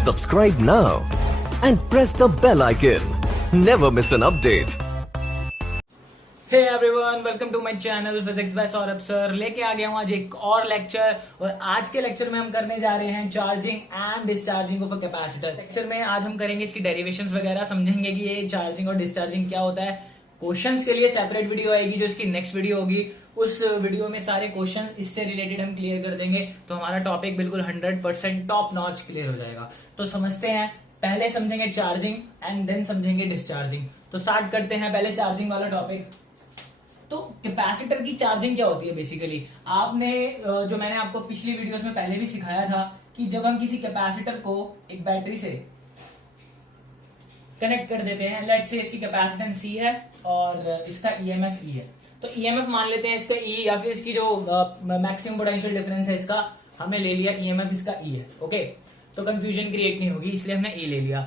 Subscribe now and press the bell icon. Never miss an update. Hey everyone, welcome to my channel physics by Saurabh sir. लेके आ गया हूँ आज एक और लेक्चर, और आज के लेक्चर में हम करने जा रहे हैं charging and discharging of a capacitor. Lecture में आज हम करेंगे इसकी डेरिवेशंस वगैरह, समझेंगे कि ये चार्जिंग और डिस्चार्जिंग क्या होता है। क्वेश्चंस के लिए सेपरेट वीडियो आएगी जो इसकी नेक्स्ट वीडियो होगी, उस वीडियो में सारे क्वेश्चन इससे रिलेटेड हम क्लियर कर देंगे, तो हमारा टॉपिक बिल्कुल 100% टॉप नॉच क्लियर हो जाएगा। तो समझते हैं, पहले समझेंगे चार्जिंग एंड देन समझेंगे डिस्चार्जिंग। तो स्टार्ट करते हैं पहले चार्जिंग वाला टॉपिक। तो कैपेसिटर की चार्जिंग क्या होती है बेसिकली, आपने जो मैंने आपको पिछली वीडियोस में पहले भी सिखाया था कि जब हम किसी कैपेसिटर को एक बैटरी से कनेक्ट कर देते हैं, लेट्स से इसकी कैपेसिटेंस C है और इसका EMF E है, तो EMF मान लेते हैं इसका E, या फिर इसकी जो मैक्सिमम पोटेंशियल डिफरेंस है इसका हमने ले लिया EMF इसका E है। ओके, तो कंफ्यूजन क्रिएट नहीं होगी, इसलिए हमने E ले लिया।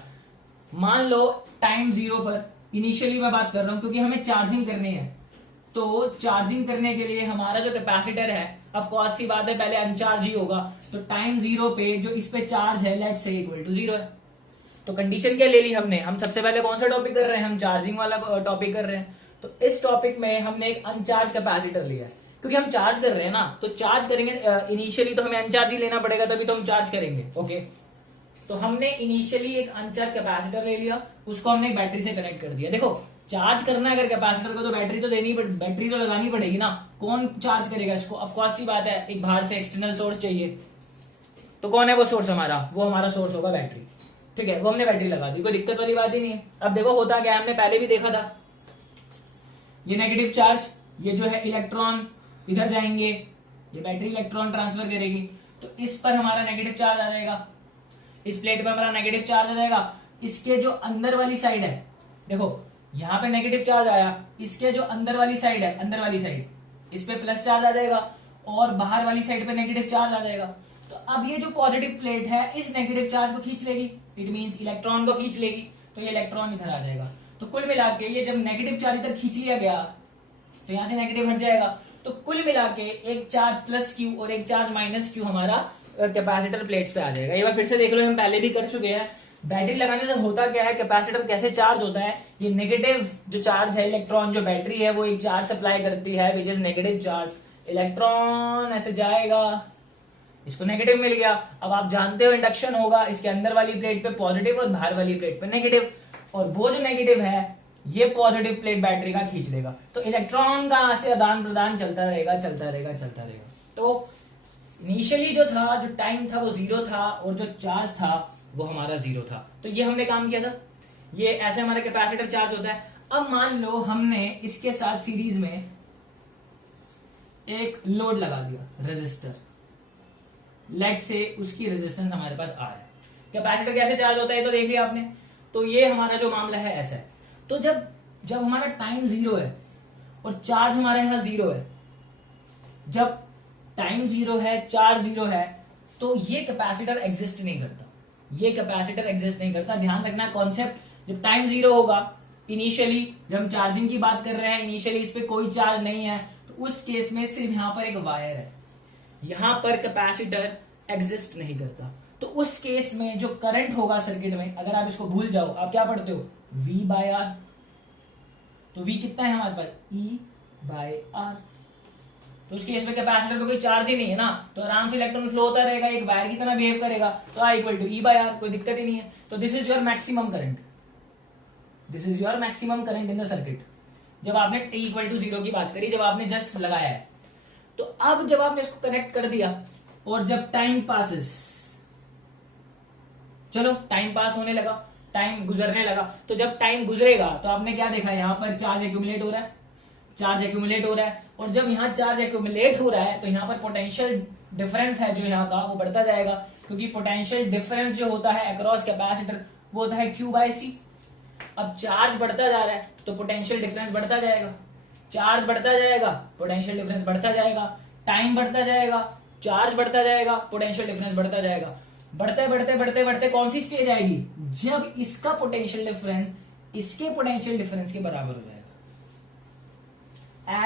मान लो टाइम 0 पर, इनिशियली मैं बात कर रहा हूं क्योंकि हमें चार्जिंग करनी है, तो चार्जिंग करने के लिए हमारा जो कैपेसिटर है, ऑफ कोर्स सी बात है पहले अनचार्ज ही होगा, तो टाइम 0 पे जो इस पे चार्ज है लेट्स से इक्वल टू 0 है। तो कंडीशन क्या ले ली हमने, हम सबसे पहले कौन सा टॉपिक कर रहे हैं, हम चार्जिंग वाला टॉपिक कर रहे हैं। तो इस टॉपिक में हमने एक अनचार्ज कैपेसिटर लिया है, क्योंकि हम चार्ज कर रहे हैं ना, तो चार्ज करेंगे इनिशियली तो हमें अनचार्ज ही लेना पड़ेगा, तभी तो हम चार्ज करेंगे। ओके, तो हमने इनिशियली एक अनचार्ज कैपेसिटर ले लिया, उसको हमने एक बैटरी से कनेक्ट कर दिया। देखो, चार्ज करना है अगर कैपेसिटर को तो बैटरी तो लगानी पड़ेगी ना। कौन चार्ज करेगा इसको, ऑफ कोर्स सी बात है एक बाहर से एक्सटर्नल सोर्स चाहिए, तो कौन है वो सोर्स हमारा, वो हमारा सोर्स होगा बैटरी। ठीक है, वो हमने बैटरी लगा दी, कोई दिक्कत वाली बात ही नहीं है। अब देखो होता क्या है, हमने पहले भी देखा था, ये नेगेटिव चार्ज, ये जो है इलेक्ट्रॉन इधर जाएंगे, ये बैटरी इलेक्ट्रॉन ट्रांसफर करेगी, तो इस पर हमारा नेगेटिव चार्ज आ जाएगा, इस प्लेट पर हमारा नेगेटिव चार्ज आ जाएगा। इसके जो अंदर वाली साइड है, देखो यहां पे नेगेटिव चार्ज आया, इसके जो अंदर वाली साइड है, अंदर वाली साइड, इस पे प्लस चार्ज आ जाएगा, और बाहर वाली साइड पे नेगेटिव चार्ज आ जाएगा। तो अब ये जो पॉजिटिव प्लेट है इस नेगेटिव चार्ज को खींच लेगी, इट मींस इलेक्ट्रॉन को खींच लेगी, तो ये इलेक्ट्रॉन इधर आ जाएगा। तो कुल मिला के ये जब नेगेटिव चार्ज इधर खींच लिया गया, तो यहां से नेगेटिव हट जाएगा, तो कुल मिला के एक चार्ज प्लस क्यू और एक चार्ज माइनस क्यू हमारा कैपेसिटर प्लेट्स पे आ जाएगा। ये बार फिर से देख लो, हम पहले भी कर चुके हैं। बैटरी लगाने से होता क्या है, कैपेसिटर कैसे चार्ज होता है, ये नेगेटिव जो चार्ज है, इलेक्ट्रॉन जो बैटरी है वो एक चार्ज सप्लाई करती है which is negative charge, electron ऐसे जाएगा, इसको नेगेटिव मिल गया। अब आप जानते हो इंडक्शन होगा, इसके अंदर वाली प्लेट पे पॉजिटिव और बाहर वाली प्लेट पे नेगेटिव, और वो जो नेगेटिव है ये पॉजिटिव प्लेट बैटरी का खींच लेगा, तो इलेक्ट्रॉन का से आदान प्रदान चलता रहेगा चलता रहेगा चलता रहेगा। तो इनिशियली जो था, जो टाइम था वो 0 था, और जो चार्ज था वो हमारा 0 था। तो ये हमने काम किया था, ये ऐसे हमारा कैपेसिटर चार्ज होता है। अब मान लो हमने इसके साथ सीरीज में एक लोड लगा दिया, रेजिस्टर, लेट से उसकी रेजिस्टेंस हमारे पास आ है। कैपेसिटर कैसे चार्ज होता है तो देख लिया आपने। तो ये हमारा जो मामला है ऐसा है। तो जब हमारा टाइम 0 है और चार्ज हमारे यहां 0 है, जब टाइम 0 है चार्ज 0 है, तो ये कैपेसिटर एग्जिस्ट नहीं करता, ये कैपेसिटर एग्जिस्ट नहीं करता। ध्यान रखना कॉन्सेप्ट, जब टाइम 0 होगा, इनिशियली जब हम चार्जिंग की बात कर रहे हैं, इनिशियली इस पे कोई चार्ज नहीं है, तो उस केस में सिर्फ यहां पर एक वायर है, यहां पर कैपेसिटर एग्जिस्ट नहीं करता। तो उस केस में जो करंट होगा सर्किट में, अगर आप इसको भूल जाओ, आप क्या पढ़ते हो, V/R, तो V कितना है हमारे पास, E/R। तो उस केस में कैपेसिटर पे कोई चार्ज ही नहीं है ना, तो आराम से इलेक्ट्रॉन फ्लो होता रहेगा, एक वायर की तरह बिहेव करेगा, तो I इक्वल टू E/R, कोई दिक्कत ही नहीं है। तो this is your maximum current, this is your maximum current in the circuit, जब आपने t इक्वल टू 0 की बात करी, जब आपने जस्ट लगाया है। तो अब जब आपने इसको कनेक्ट कर दिया और जब टाइम पासेस, चलो टाइम पास होने लगा, टाइम गुजरने लगा, तो जब टाइम गुजरेगा तो आपने क्या देखा, यहां पर चार्ज एक्यूमुलेट हो रहा है, चार्ज एक्यूमुलेट हो रहा है, और जब यहाँ चार्ज एक्यूमुलेट हो रहा है तो यहाँ पर पोटेंशियल डिफरेंस है जो यहाँ का, वो बढ़ता जाएगा, क्योंकि पोटेंशियल डिफरेंस जो होता है अक्रॉस कैपेसिटर वो होता है Q/C। अब चार्ज बढ़ता जा रहा है तो पोटेंशियल डिफरेंस बढ़ता जाएगा, चार्ज बढ़ता जाएगा, पोटेंशियल डिफरेंस बढ़ता जाएगा, टाइम बढ़ता जाएगा, चार्ज बढ़ता जाएगा, पोटेंशियल डिफरेंस बढ़ता जाएगा। बढ़ते बढ़ते बढ़ते बढ़ते कौन सी स्टेज आएगी, जब इसका पोटेंशियल डिफरेंस इसके पोटेंशियल डिफरेंस के बराबर हो जाएगा,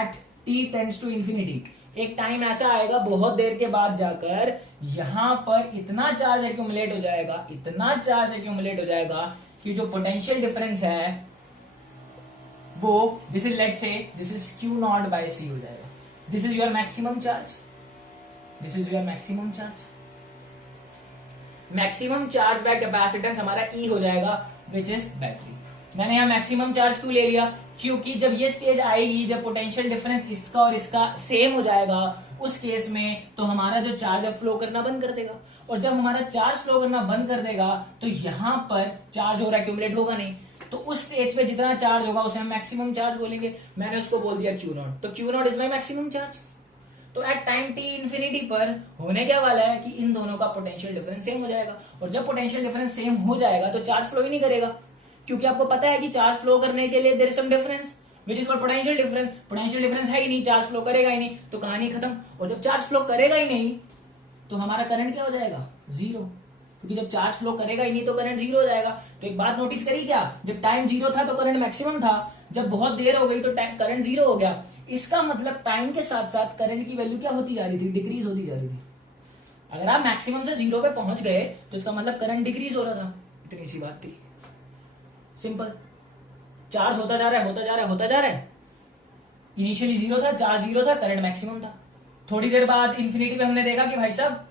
at t tends to infinity. एक टाइम ऐसा आएगा बहुत देर के बाद जाकर यहां पर इतना चार्ज एक्यूमुलेट हो जाएगा, इतना चार्ज एक्यूमुलेट हो जाएगा कि जो पोटेंशियल डिफरेंस है वो दिस इज लेट्स से this is Q0 by C हो जाएगा. This is your maximum charge, this is your maximum charge. Maximum charge by capacitance हमारा E हो जाएगा विच इज बैटरी. मैंने यहां मैक्सिमम चार्ज क्यों ले लिया? क्योंकि जब ये स्टेज आएगी, जब पोटेंशियल डिफरेंस इसका और इसका सेम हो जाएगा, उस केस में तो हमारा जो चार्ज है फ्लो करना बंद कर देगा. और जब हमारा चार्ज फ्लो करना बंद कर देगा तो यहां पर चार्ज और एक्यूमुलेट होगा नहीं. तो उस स्टेज पे जितना चार्ज होगा उसे हम मैक्सिमम चार्ज बोलेंगे. मैंने उसको बोल दिया Q0. तो Q0 is my maximum charge. तो एट टाइम t इंफिनिटी पर होने क्या वाला है कि इन दोनों का पोटेंशियल डिफरेंस सेम हो जाएगा. और जब पोटेंशियल डिफरेंस सेम हो जाएगा तो चार्ज फ्लो ही नहीं करेगा, क्योंकि आपको पता है कि चार्ज फ्लो करने के लिए there is some difference which is called potential difference. Potential difference है ही नहीं, चार्ज फ्लो करेगा ही नहीं, तो कहानी खत्म. और जब चार्ज फ्लो करेगा ही नहीं तो हमारा करंट क्या हो जाएगा? जीरो. क्योंकि जब चार्ज फ्लो करेगा ही नहीं तो करंट जीरो हो जाएगा. तो एक बात नोटिस करी क्या? जब टाइम जीरो था तो करंट मैक्सिमम था, जब बहुत देर हो गई तो करंट जीरो हो गया. इसका मतलब टाइम के साथ साथ करंट की वैल्यू क्या होती जा रही थी? डिक्रीज होती जा रही थी. अगर आप मैक्सिमम से जीरो पे पहुंच गए तो इसका मतलब करंट डिक्रीज हो रहा था. इतनी सी बात थी, सिंपल. चार्ज होता जा रहा है, होता जा रहा है, होता जा रहा है. इनिशियली जीरो था, चार्ज जीरो था, करंट मैक्सिमम था. थोड़ी देर बाद इंफिनिटी पे हमने देखा कि भाई साहब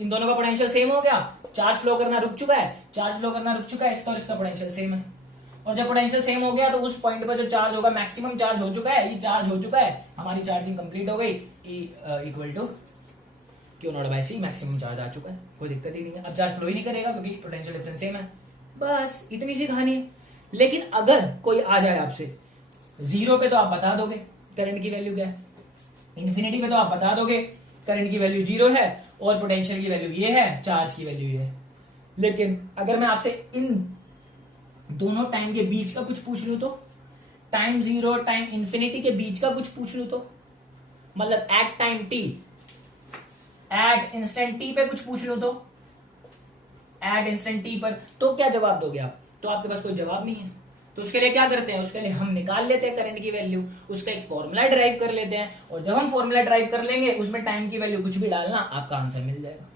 इन दोनों का पोटेंशियल सेम हो गया, चार्ज फ्लो करना रुक चुका है, चार्ज फ्लो करना रुक चुका है, इसका और इसका पोटेंशियल सेम है. और जब पोटेंशियल सेम हो गया तो उस पॉइंट पर जो चार्ज होगा मैक्सिमम चार्ज हो चुका है, ये चार्ज हो चुका है, हमारी चार्जिंग कंप्लीट हो गई. E equal to Q0 by C, maximum charge आ चुका है, कोई दिक्कत ही नहीं है. अब चार्ज फ्लो ही नहीं करेगा क्योंकि पोटेंशियल डिफरेंस सेम है. बस इतनी सी कहानी है. लेकिन अगर कोई आ जाए आपसे जीरो पे तो आप बता दोगे करंट की वैल्यू क्या है, इन्फिनिटी पे तो आप बता दोगे करंट की वैल्यू जीरो है और पोटेंशियल की वैल्यू ये है, चार्ज की वैल्यू ये है. लेकिन अगर मैं आपसे इन दोनों टाइम के बीच का कुछ पूछ लूं तो, टाइम जीरो टाइम इंफिनिटी के बीच का कुछ पूछ लूं तो, मतलब at time T, at instant T पे कुछ पूछ लूं तो, एट इंस्टेंट टी पर, तो क्या जवाब दोगे आप? तो आपके पास कोई जवाब नहीं है. तो उसके लिए क्या करते हैं? उसके लिए हम निकाल लेते हैं करंट की वैल्यू, उसका एक फॉर्मूला ड्राइव कर लेते हैं. और जब हम फॉर्मूला ड्राइव कर लेंगे उसमें टाइम की वैल्यू कुछ भी डालना, आपका आंसर मिल जाएगा.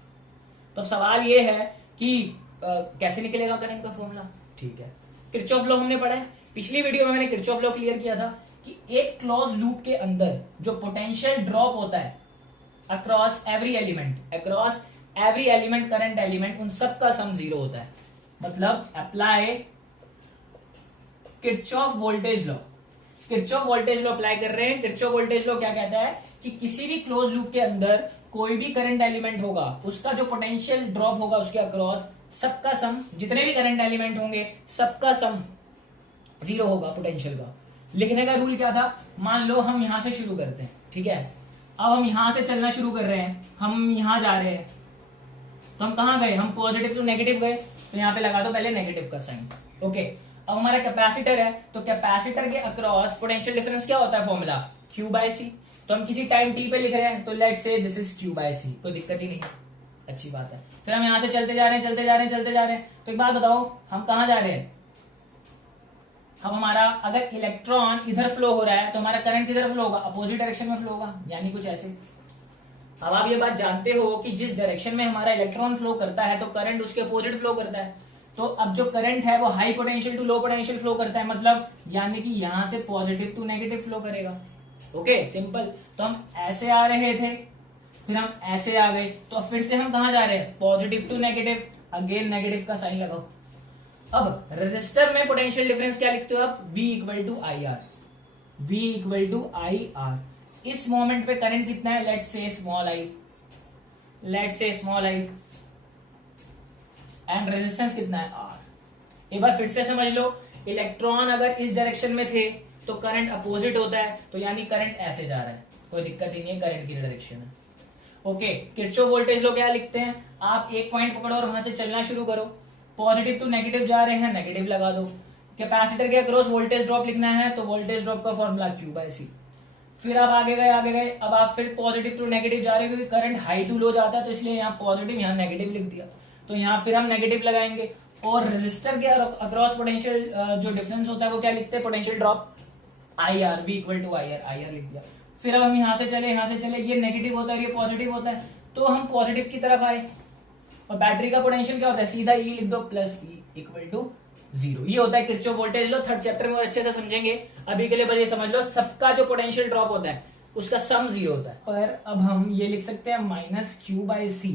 तो सवाल ये है कि कैसे निकलेगा करंट का फॉर्मूला? ठीक है, किरचॉफ लॉ हमने पढ़ा है. पिछली वीडियो में मैंने किरचॉफ लॉ क्लियर किया था कि एक क्लोज लूप के अंदर जो पोटेंशियल ड्रॉप होता है across every element, current element, उन सब का सम जीरो होता है. मतलब apply Kirchhoff voltage law. Kirchhoff voltage law apply कर रहे हैं. किरचॉफ वोल्टेज लॉ क्या कहता है कि किसी भी क्लोज लूप के अंदर कोई भी करंट एलिमेंट होगा, उसका जो पोटेंशियल ड्रॉप होगा उसके अक्रॉस, सबका सम, जितने भी करंट एलिमेंट होंगे सबका सम जीरो होगा पोटेंशियल का. लिखने का रूल क्या था? मान लो हम यहां से शुरू करते हैं, ठीक है. अब हम यहां से चलना शुरू कर रहे हैं, हम यहां जा रहे हैं, तो हम कहां गए? हम पॉजिटिव टू नेगेटिव गए. तो यहां पे लगा दो पहले नेगेटिव का साइन. ओके, अब हमारा कैपेसिटर है, तो कैपेसिटर के अक्रॉस पोटेंशियल डिफरेंस क्या होता है? Formula Q by C. तो हम किसी टाइम t पे लिख रहे हैं, तो let's say this is Q by C. कोई दिक्कत ही नहीं, अच्छी बात है. फिर हम यहां से चलते जा रहे हैं. तो एक बात बताओ, हम कहां जा रहे हैं? अब हमारा अगर इलेक्ट्रॉन इधर फ्लो हो रहा है तो हमारा करंट किधर फ्लो होगा? अपोजिट डायरेक्शन में फ्लो होगा, यानी कुछ ऐसे. अब आप ये बात जानते हो कि जिस डायरेक्शन में हमारा इलेक्ट्रॉन फ्लो करता है तो करंट उसके अपोजिट फ्लो करता है. तो अब जो करंट है वो high potential to low potential flow करता है, मतलब यानी कि यहां से पॉजिटिव टू नेगेटिव फ्लो करेगा. Okay, simple. तो हम ऐसे आ रहे थे, फिर हम ऐसे आ गए, तो फिर से हम कहां जा रहे हैं? Positive to negative. Again negative का साइन लगाओ. अब रेजिस्टर में पोटेंशियल डिफरेंस क्या लिखते हो आप? V equal to I R. V equal to I R. इस मोमेंट पे करंट कितना है? Let's say small I. And resistance कितना है? R. एक बार फिर से समझ लो, इलेक्ट्रॉन अगर इस डायरेक्शन में थे तो करंट अपोजिट होता है, तो यानी करंट ऐसे जा रहा है, कोई दिक्कत ही नहीं है, करंट की डायरेक्शन है. ओके, किरचॉफ वोल्टेज लॉ क्या लिखते हैं? आप एक पॉइंट पकड़ो और वहां से चलना शुरू करो. पॉजिटिव टू नेगेटिव जा रहे हैं, नेगेटिव लगा दो. कैपेसिटर के अक्रॉस वोल्टेज ड्रॉप लिखना है, तो वोल्टेज ड्रॉप का फॉर्मूला Q by C. फिर आप आगे गए. अब आप फिर पॉजिटिव टू नेगेटिव जा रहे हो, क्योंकि करंट हाई टू लो जाता है, तो इसलिए यहाँ पॉजिटिव, यहाँ नेगेटिव लिख दिया. तो यहाँ फिर हम नेगेटिव लगाएंगे. और रेजिस्टर के अक्रॉस पोटेंशियल जो डिफरेंस होता है वो क्या लिखते हैं? Potential drop IR. V equal to IR लिख दिया. फिर अब हम यहाँ से चले, ये नेगेटिव होता है, ये पॉजिटिव होता है, तो हम पॉजिटिव की तरफ आए, और बैटरी का पोटेंशियल क्या होता है, सीधा ई लिख दो, प्लस ई इक्वल टू 0। ये होता है Kirchhoff voltage law. Third chapter में और अच्छे से समझेंगे, अभी के लिए बस ये समझ लो, सबका जो पोटेंशियल ड्रॉप होता है उसका सम 0 होता है। पर अब हम ये लिख सकते हैं minus Q by C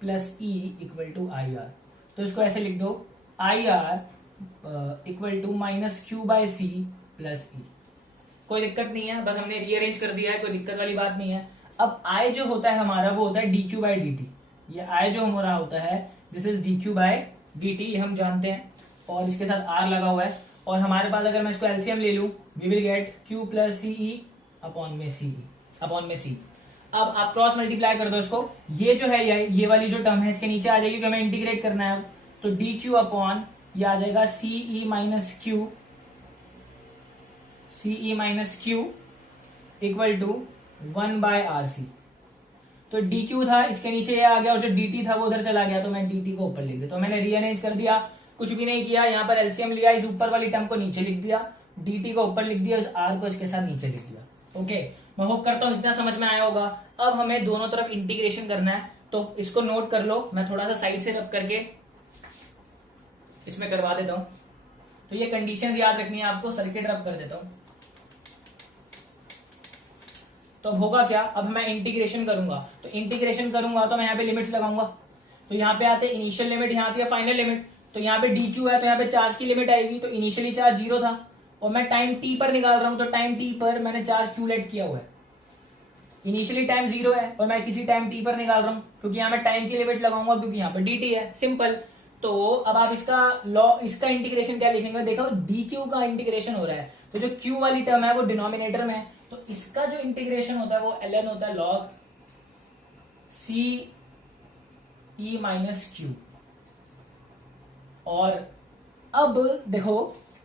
plus E equal to I R. तो इसको ऐसे लिख दो, I R equal to minus Q by C plus E. कोई दिक्कत नहीं है, बस हमने रीअरेंज कर दिया है, कोई दिक्कत वाली बात नहीं है। अब आई जो होता है हमारा वो होता है D Q by D T. ये आई जो हमारा होता है this is D Q by D T, हम जानते हैं, और इसके साथ आर लगा हुआ है। और हमारे पास अगर मैं इसको एलसीएम ले लूं, we will get Q plus C E upon में सी ई अपॉन में सी। अब आप क्रॉस मल्टीप्लाई कर दो इसको, ये जो है ये वाली जो टर्म है इसके नीचे आ जाएगी, क्योंकि हमें इंटीग्रेट करना है। तो डी क्यू अपॉन ये आ जाएगा C E minus Q, C E minus Q equal to 1 by R C. तो डी क्यू था, इसके नीचे ये आ गया, और जो डी टी था वो उधर चला गया, तो मैं डी टी को ऊपर लिख दिया। तो मैंने रीअरेंज कर दिया, कुछ भी नहीं किया, यहाँ पर एलसीएम लिया, इस ऊपर वाली टर्म को नीचे लिख दिया, डी टी को ऊपर लिख दिया, उस आर को इसके साथ नीचे लिख दिया। ओके, मैं होप करता हूं इतना समझ में आया होगा। अब हमें दोनों तरफ इंटीग्रेशन करना है, तो इसको नोट कर लो, मैं थोड़ा सा साइड से रब करके इसमें करवा देता हूं। तो ये कंडीशंस याद रखनी है आपको, सर्किट रब कर देता हूं। तो अब होगा क्या, अब मैं इंटीग्रेशन करूंगा, तो इंटीग्रेशन करूंगा तो मैं यहाँ पे लिमिट्स लगाऊंगा। तो यहाँ पे आते इनिशियल लिमिट, यहाँ आती है फाइनल लिमिट। तो यहाँ पे डी क्यू है, तो यहाँ पे चार्ज की लिमिट आएगी। तो इनिशियली चार्ज 0 था, और मैं टाइम टी पर निकाल रहा हूं, तो टाइम टी पर मैंने चार्ज क्यू लेट किया हुआ है। इनिशियली टाइम 0 है, और मैं किसी टाइम टी पर निकाल रहा हूं, क्योंकि यहाँ मैं टाइम की लिमिट लगाऊंगा, क्योंकि यहाँ पे डी टी है, सिंपल। तो अब आप इसका लॉ, इसका इंटीग्रेशन क्या लिखेंगे, देखो डी क्यू का इंटीग्रेशन हो रहा है, तो जो क्यू वाली टर्म है वो डिनोमिनेटर में है, तो इसका जो इंटीग्रेशन होता है वो ln होता है log सी ई माइनस क्यू। और अब देखो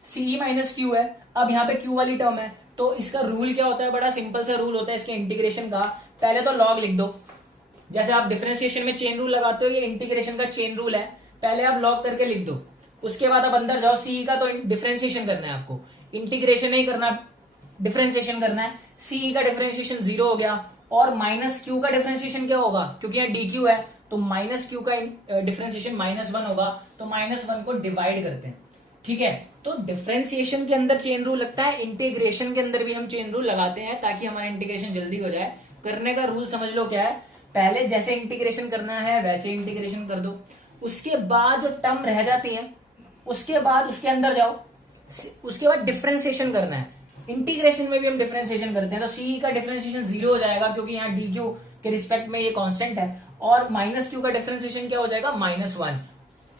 सी ई माइनस क्यू है, अब यहाँ पे क्यू वाली टर्म है, तो इसका रूल क्या होता है, बड़ा सिंपल सा रूल होता है इसके इंटीग्रेशन का। पहले तो log लिख दो, जैसे आप डिफरेंशिएशन में चेन रूल लगाते हो, ये इंटीग्रेशन का चेन रूल है। पहले आप log करके लिख दो, उसके बाद आप अंदर जाओ, सी का तो डिफरेंशिएशन करना है आपको, इंटीग्रेशन नहीं करना, डिफरेंशिएशन करना है। सी का डिफरेंशिएशन 0 हो गया, और माइनस क्यू का डिफरेंशिएशन क्या होगा, क्योंकि यहाँ डी क्यू है, तो माइनस क्यू का डिफरेंशिएशन -1 होगा, तो -1 को डिवाइड करते हैं, ठीक है। तो डिफरेंशिएशन के अंदर चेन रूल लगता है, इंटीग्रेशन के अंदर भी हम चेन रूल लगाते हैं, ताकि हमारा इंटीग्रेशन जल्दी हो जाए। करने का रूल समझ लो क्या है, पहले जैसे इंटीग्रेशन करना है वैसे इंटीग्रेशन कर दो, उसके बाद जो टर्म रह जाती है उसके बाद उसके अंदर जाओ, उसके बाद डिफरेंशिएशन करना है। इंटीग्रेशन में भी हम डिफरेंशिएशन करते हैं, तो सी का डिफरेंशिएशन 0 हो जाएगा, क्योंकि यहाँ डी क्यू के रिस्पेक्ट में ये कांस्टेंट है, और माइनस क्यू का डिफरेंशिएशन क्या हो जाएगा, -1।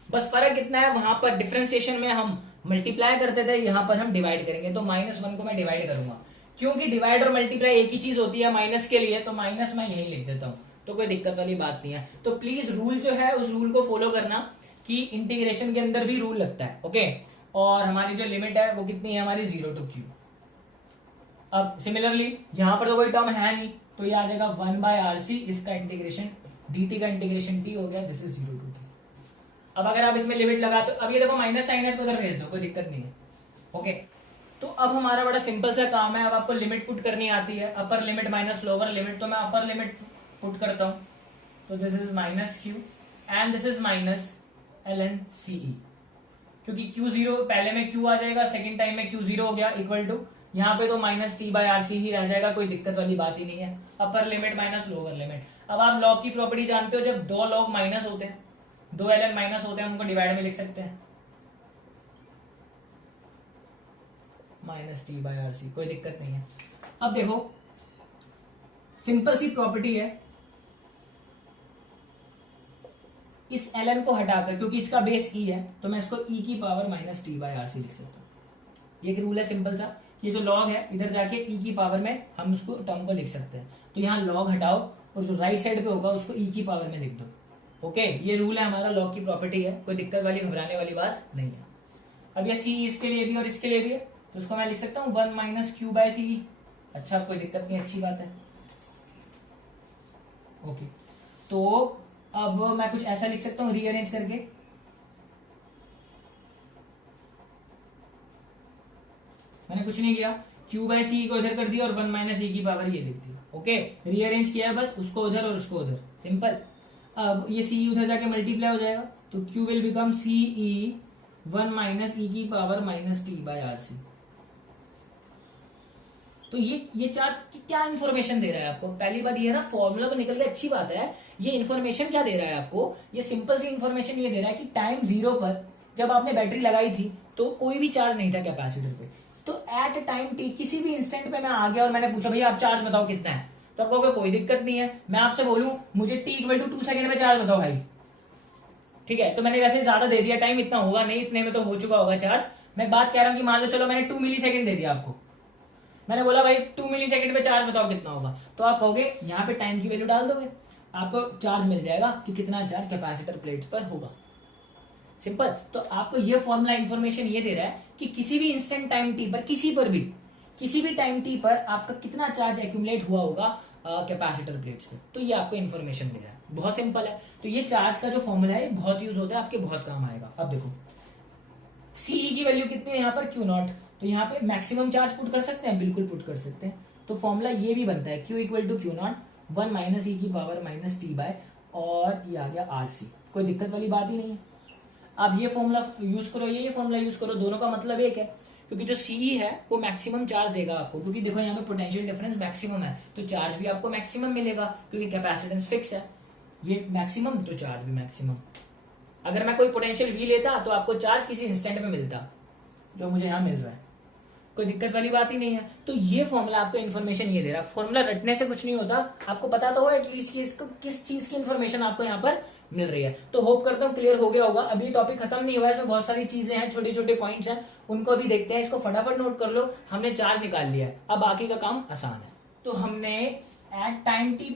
बस फर्क इतना है, वहां पर डिफरेंशिएशन में हम मल्टीप्लाई करते थे, यहाँ पर हम डिवाइड करेंगे, तो -1 को मैं डिवाइड करूंगा, क्योंकि डिवाइड और मल्टीप्लाई एक ही चीज होती है माइनस के लिए, तो माइनस मैं यही लिख देता हूं, तो कोई दिक्कत वाली बात नहीं है। तो प्लीज रूल जो है उस रूल को फॉलो करना, कि इंटीग्रेशन के अंदर भी रूल लगता है, ओके। और हमारी जो लिमिट है वो कितनी है हमारी, 0 to q। अब सिमिलरली यहां पर तो कोई टर्म है नहीं, तो ये आ जाएगा 1 बाय आर सी, इसका इंटीग्रेशन dt का इंटीग्रेशन t हो गया, दिस इज 0 to t। अब अगर आप इसमें लिमिट लगा, तो अब ये देखो माइनस साइन है, इसको उधर भेज दो, कोई दिक्कत नहीं है, ओके। तो अब हमारा बड़ा सिंपल सा काम है, अब आपको लिमिट पुट करनी आती है, अपर लिमिट माइनस लोअर लिमिट। तो मैं अपर लिमिट पुट करता हूं, तो this is minus Q and this is minus ln CE, क्योंकि Q0 पहले में Q आ जाएगा, सेकंड टाइम में Q0 हो गया, इक्वल टू यहाँ पे तो -t/RC ही रह जाएगा, कोई दिक्कत वाली बात ही नहीं है। अपर लिमिट माइनस लोअर लिमिट। अब आप लॉग की प्रॉपर्टी जानते हो, जब 2 लॉग माइनस होते हैं, 2 ln माइनस होते हैं, उनको डिवाइड में लिख सकते हैं, -t/RC, कोई दिक्कत नहीं है। अब देखो सिंपल सी प्रॉपर्टी है, इस ln को हटाकर, क्योंकि इसका बेस e है, तो मैं इसको e की पावर -t/RC लिख सकता हूं। ये एक रूल है सिंपल सा, ये जो लॉग है इधर जाके e की पावर में हम उसको टर्म को लिख सकते हैं। तो यहाँ लॉग हटाओ, और जो राइट साइड पे होगा उसको e की पावर में लिख दो, ओके। ये रूल है हमारा, लॉग की प्रॉपर्टी है, कोई दिक्कत वाली घबराने वाली बात नहीं है। अब ये c इसके लिए भी और इसके लिए भी है, तो उसको मैं लिख सकता हूँ 1 - q/CE। अच्छा, कोई दिक्कत नहीं, अच्छी बात है, ओके। तो अब मैं कुछ ऐसा लिख सकता हूं रीअरेंज करके, मैंने कुछ नहीं किया, Q बाय सी को इधर कर दिया और 1 माइनस ई की पावर ये लिख दिया। ओके, रीअरेंज किया है बस, उसको उधर और उसको उधर, सिंपल। अब ये सी उधर जाके मल्टीप्लाई हो जाएगा, तो Q will become C E 1 minus E की power minus T by R C. तो ये चार्ज क्या इन्फॉर्मेशन दे रहा है आपको? पहली बात ये है ना, फॉर्मूला तो निकल गया, अच्छी बात है। ये इन्फॉर्मेशन क्या दे रहा है आपको? ये सिंपल सी इन्फॉर्मेशन ये दे रहा है कि टाइम 0 पर जब आपने बैटरी लगाई थी तो कोई भी चार्ज नहीं था कैपेसिटर पे। तो एट टाइम टी, किसी भी इंस्टेंट पे मैं आ गया और मैंने पूछा भैया आप चार्ज बताओ कितना है, तो आप कहोगे कोई दिक्कत नहीं है। मैं आपसे बोलूं मुझे टी इक्वल टू 2 सेकंड में चार्ज बताओ भाई, ठीक है, तो मैंने वैसे ज्यादा दे दिया, टाइम इतना होगा नहीं, इतने में तो हो चुका होगा चार्ज। मैं बात कह रहा हूं कि मान लो चलो मैंने 2 मिली सेकंड दे दिया आपको, मैंने बोला भाई 2 मिली सेकंड में चार्ज बताओ कितना होगा, तो आप कहोगे यहाँ पे टाइम की वैल्यू डाल दोगे, आपको चार्ज मिल जाएगा कि कितना चार्ज कैपेसिटर प्लेट्स पर होगा। सिंपल। तो आपको ये फॉर्मूला इंफॉर्मेशन ये दे रहा है कि किसी भी इंस्टेंट टाइम टी पर, किसी भी टाइम टी पर आपका कितना चार्ज एक्यूमुलेट हुआ होगा कैपेसिटर प्लेट्स पे। तो ये आपको इन्फॉर्मेशन दे रहा है, बहुत सिंपल है। तो ये चार्ज का जो फॉर्मूला है बहुत यूज होता है, आपके बहुत काम आएगा। अब देखो सीई की वैल्यू कितनी है यहाँ पर, क्यू नॉट, तो यहाँ पे मैक्सिमम चार्ज पुट कर सकते हैं, बिल्कुल पुट कर सकते हैं। तो फॉर्मूला ये भी बनता है Q equal to Q naught 1 minus E की पावर माइनस टी बाय, और ये आ गया आर सी। कोई दिक्कत वाली बात ही नहीं है। आप ये फॉर्मूला यूज करो, ये फॉर्मूला यूज करो, दोनों का मतलब एक है, क्योंकि जो सीई है वो मैक्सिमम चार्ज देगा आपको, क्योंकि देखो यहाँ पे पोटेंशियल डिफरेंस मैक्सिमम है, तो चार्ज भी आपको मैक्सिमम मिलेगा, क्योंकि कैपेसिटेंस फिक्स है, ये मैक्सिमम तो चार्ज भी मैक्सिमम। अगर मैं कोई पोटेंशियल वी लेता तो आपको चार्ज किसी इंस्टेंट में मिलता, जो मुझे यहाँ मिल रहा है, कोई दिक्कत वाली बात ही नहीं है। तो ये फॉर्मूला आपको इन्फॉर्मेशन ये दे रहा है। फॉर्मूला रटने से कुछ नहीं होता, आपको पता तो हो एटलीस्ट कि इसको किस चीज की इन्फॉर्मेशन आपको यहाँ पर मिल रही है। तो होप करता हूँ क्लियर हो गया होगा। अभी टॉपिक खत्म नहीं हुआ है, इसमें बहुत सारी चीजें हैं, छोटे छोटे पॉइंट्स हैं, उनको अभी देखते हैं। इसको फटाफट नोट कर लो। हमने चार्ज निकाल लिया है, अब बाकी का काम आसान है। तो हमने एट टाइम टी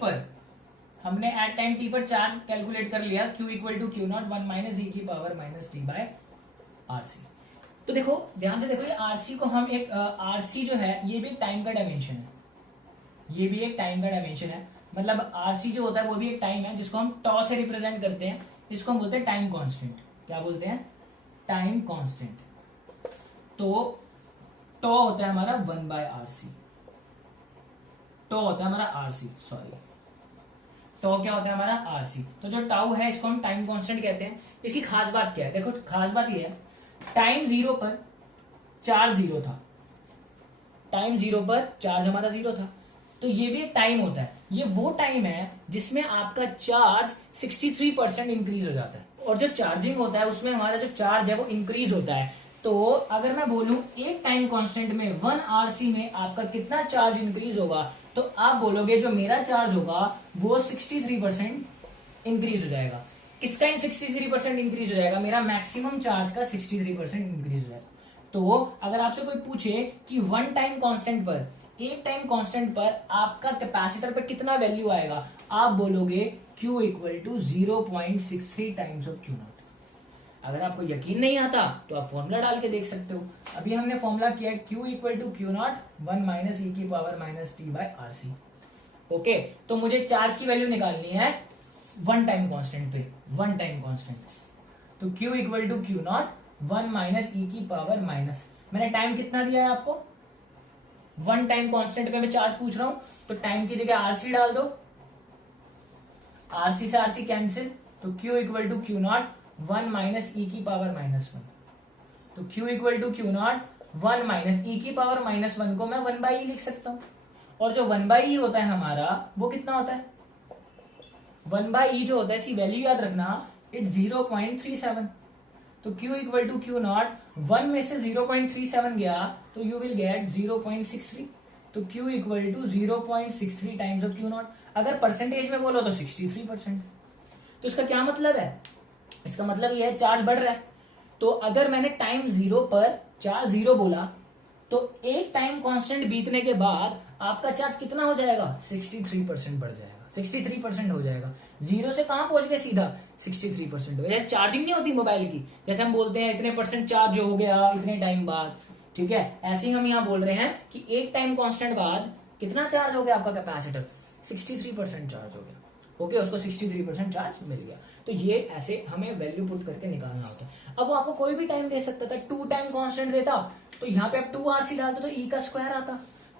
पर चार्ज कैलकुलेट कर लिया, Q equal to Q naught 1 minus E की power minus T by RC. तो देखो ध्यान से देखो, ये आरसी को हम एक आरसी जो है ये भी एक टाइम का डायमेंशन है, ये भी एक टाइम का डायमेंशन है। मतलब आरसी जो होता है वो भी एक टाइम है, जिसको हम टॉ से रिप्रेजेंट करते हैं, इसको हम बोलते हैं टाइम कांस्टेंट। क्या बोलते हैं? Time constant. तो टॉ होता है हमारा 1 बाय आरसी, टॉ होता है हमारा आरसी, सॉरी टॉ क्या होता है हमारा आरसी। तो जो टाउ है इसको हम टाइम कांस्टेंट कहते हैं। इसकी खास बात क्या है? देखो खास बात ये है, टाइम 0 पर चार्ज 0 था, टाइम 0 पर चार्ज हमारा 0 था, तो ये भी एक टाइम होता है। ये वो टाइम है जिसमें आपका चार्ज 63% इंक्रीज हो जाता है, और जो चार्जिंग होता है उसमें हमारा जो चार्ज है वो इंक्रीज होता है। तो अगर मैं बोलूं एक टाइम कांस्टेंट में 1 आरसी में आपका कितना चार्ज इंक्रीज होगा, तो आप बोलोगे जो मेरा चार्ज होगा वो 63% इंक्रीज हो जाएगा। किसका 63% इंक्रीज हो जाएगा? मेरा मैक्सिमम चार्ज का 63% इंक्रीज हो जाएगा। तो अगर आपसे कोई पूछे कि वन टाइम कांस्टेंट पर, एक टाइम कांस्टेंट पर आपका कैपेसिटर पर कितना वैल्यू आएगा, आप बोलोगे Q equal to 0.63 times of Q naught. अगर आपको यकीन नहीं आता तो आप फॉर्मूला डाल के देख सकते हो। अभी हमने फॉर्मूला किया है Q equal to Q naught 1 minus E की power minus T by RC. Okay, तो मुझे चार्ज की वैल्यू निकालनी है वन टाइम कांस्टेंट पे, वन टाइम कांस्टेंट। तो Q equal to Q naught 1 minus E की पावर माइनस, मैंने टाइम कितना दिया है आपको? वन टाइम कांस्टेंट पे मैं चार्ज पूछ रहा हूं, तो टाइम की जगह आरसी डाल दो, आरसी से आरसी कैंसिल, तो Q equal to Q naught 1 minus E की पावर माइनस 1। तो Q equal to Q naught 1 minus E की पावर माइनस 1 को मैं 1 बाई ई लिख सकता हूं, और जो 1 बाई ई होता है हमारा वो कितना होता है? 1 बाई ई जो होता है, इसकी वैल्यू याद रखना, इट 0.37। तो Q equal to Q naught 1 में से 0.37 गया तो यू विल गेट 0.63। तो Q equal to 0.63 times of Q naught. अगर परसेंटेज में बोलो तो 63%। तो इसका क्या मतलब है? इसका मतलब ये है चार्ज बढ़ रहा है। तो अगर मैंने टाइम 0 पर चार्ज 0 बोला, तो एक टाइम कांस्टेंट बीतने के बाद आपका चार्ज कितना हो जाएगा? 63% बढ़ जाएगा, 63% हो जाएगा। 0 से कहां पहुंच गए? सीधा 63% हो गया। जैसे चार्जिंग नहीं होती मोबाइल की, जैसे हम बोलते हैं इतने परसेंट चार्ज हो गया इतने टाइम बाद, ठीक है, ऐसे ही हम यहां बोल रहे हैं कि एक टाइम कांस्टेंट बाद कितना चार्ज हो गया आपका कैपेसिटर? 63% चार्ज हो गया। ओके, उसको 63% चार्ज मिल गया। तो ये ऐसे हमें वैल्यू पुट करके निकालना होता है। अब वो आपको कोई भी टाइम दे सकता था, 2 टाइम कांस्टेंट देता तो यहाँ पे आप 2RC डालते तो ई का स्क्वायर आता,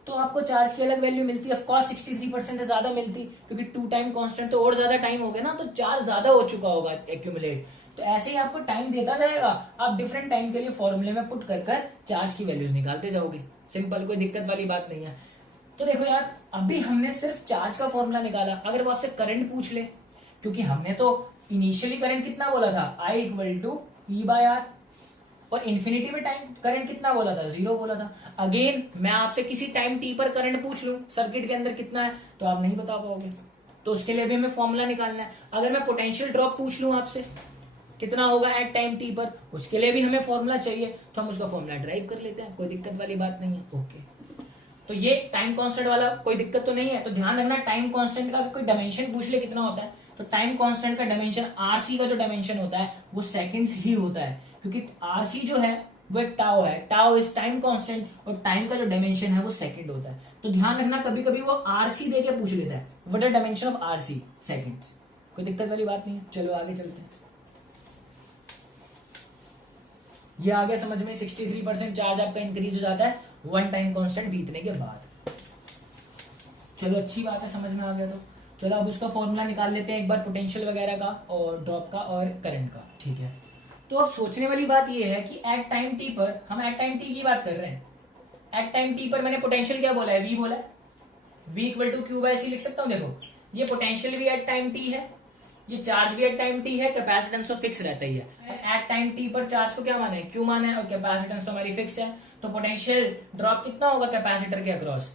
तो आपको चार्ज की अलग वैल्यू मिलती। ऑफ कोर्स 63% ज्यादा मिलती, क्योंकि 2 टाइम कांस्टेंट तो और ज्यादा टाइम हो गया ना, तो चार्ज ज्यादा हो चुका होगा एक्यूमुलेट। तो ऐसे ही आपको टाइम देता जाएगा, आप डिफरेंट टाइम के लिए फॉर्मूले में पुट कर कर चार्ज की वैल्यूज निकालते जाओगे। सिंपल, कोई दिक्कत वाली बात नहीं है। तो देखो यार, अभी हमने सिर्फ चार्ज का फॉर्मूला निकाला, अगर वो आपसे करंट पूछ ले, क्योंकि हमने तो इनिशियली करंट कितना बोला था, I इक्वल टू E/R, और इन्फिनिटी में टाइम करंट कितना बोला था, 0 बोला था। अगेन मैं आपसे किसी टाइम टी पर करंट पूछ लूं सर्किट के अंदर कितना है, तो आप नहीं बता पाओगे, तो उसके लिए भी हमें फॉर्मूला निकालना है। अगर मैं पोटेंशियल ड्रॉप पूछ लूं आपसे कितना होगा एट टाइम टी पर, उसके लिए भी हमें फॉर्मूला चाहिए, तो हम उसका फॉर्मूला ड्राइव कर लेते हैं, कोई दिक्कत वाली बात नहीं है। ओके, तो ये टाइम कांस्टेंट वाला कोई दिक्कत तो नहीं है। तो ध्यान रखना, टाइम कांस्टेंट का कोई डायमेंशन पूछ ले कितना होता है, तो टाइम कांस्टेंट का डायमेंशन आरसी का जो डायमेंशन होता है वो सेकंड्स ही होता है, क्योंकि आरसी जो है वो एक टाउ है, टाउ इज टाइम कांस्टेंट, और टाइम का जो डायमेंशन है वो सेकंड होता है। तो ध्यान रखना, कभी कभी वो आरसी देके पूछ लेता है, what is dimension of RC, seconds. कोई दिक्कत वाली बात नहीं है। चलो आगे चलते हैं। ये आ गया समझ में, 63% चार्ज आपका इंक्रीज हो जाता है 1 टाइम कांस्टेंट बीतने के बाद। चलो अच्छी बात है, समझ में आ गया। तो चलो अब उसका फॉर्मूला निकाल लेते हैं एक बार, पोटेंशियल वगैरह का और ड्रॉप का और करंट का, ठीक है। तो अब सोचने वाली बात ये है कि एट टाइम टी पर, हम एट टाइम टी की बात कर रहे हैं, एट टाइम टी पर मैंने पोटेंशियल क्या बोला है, वी बोला है, V equal to Q by C लिख सकता हूं। देखो ये पोटेंशियल भी एट टाइम टी है, ये चार्ज भी एट टाइम टी है, कैपेसिटेंस तो फिक्स रहता ही है। एट टाइम टी पर चार्ज को क्या माना है, क्यू माना है, और कैपेसिटेंस तो हमारी फिक्स है, तो पोटेंशियल ड्रॉप कितना होगा कैपेसिटर के अक्रॉस,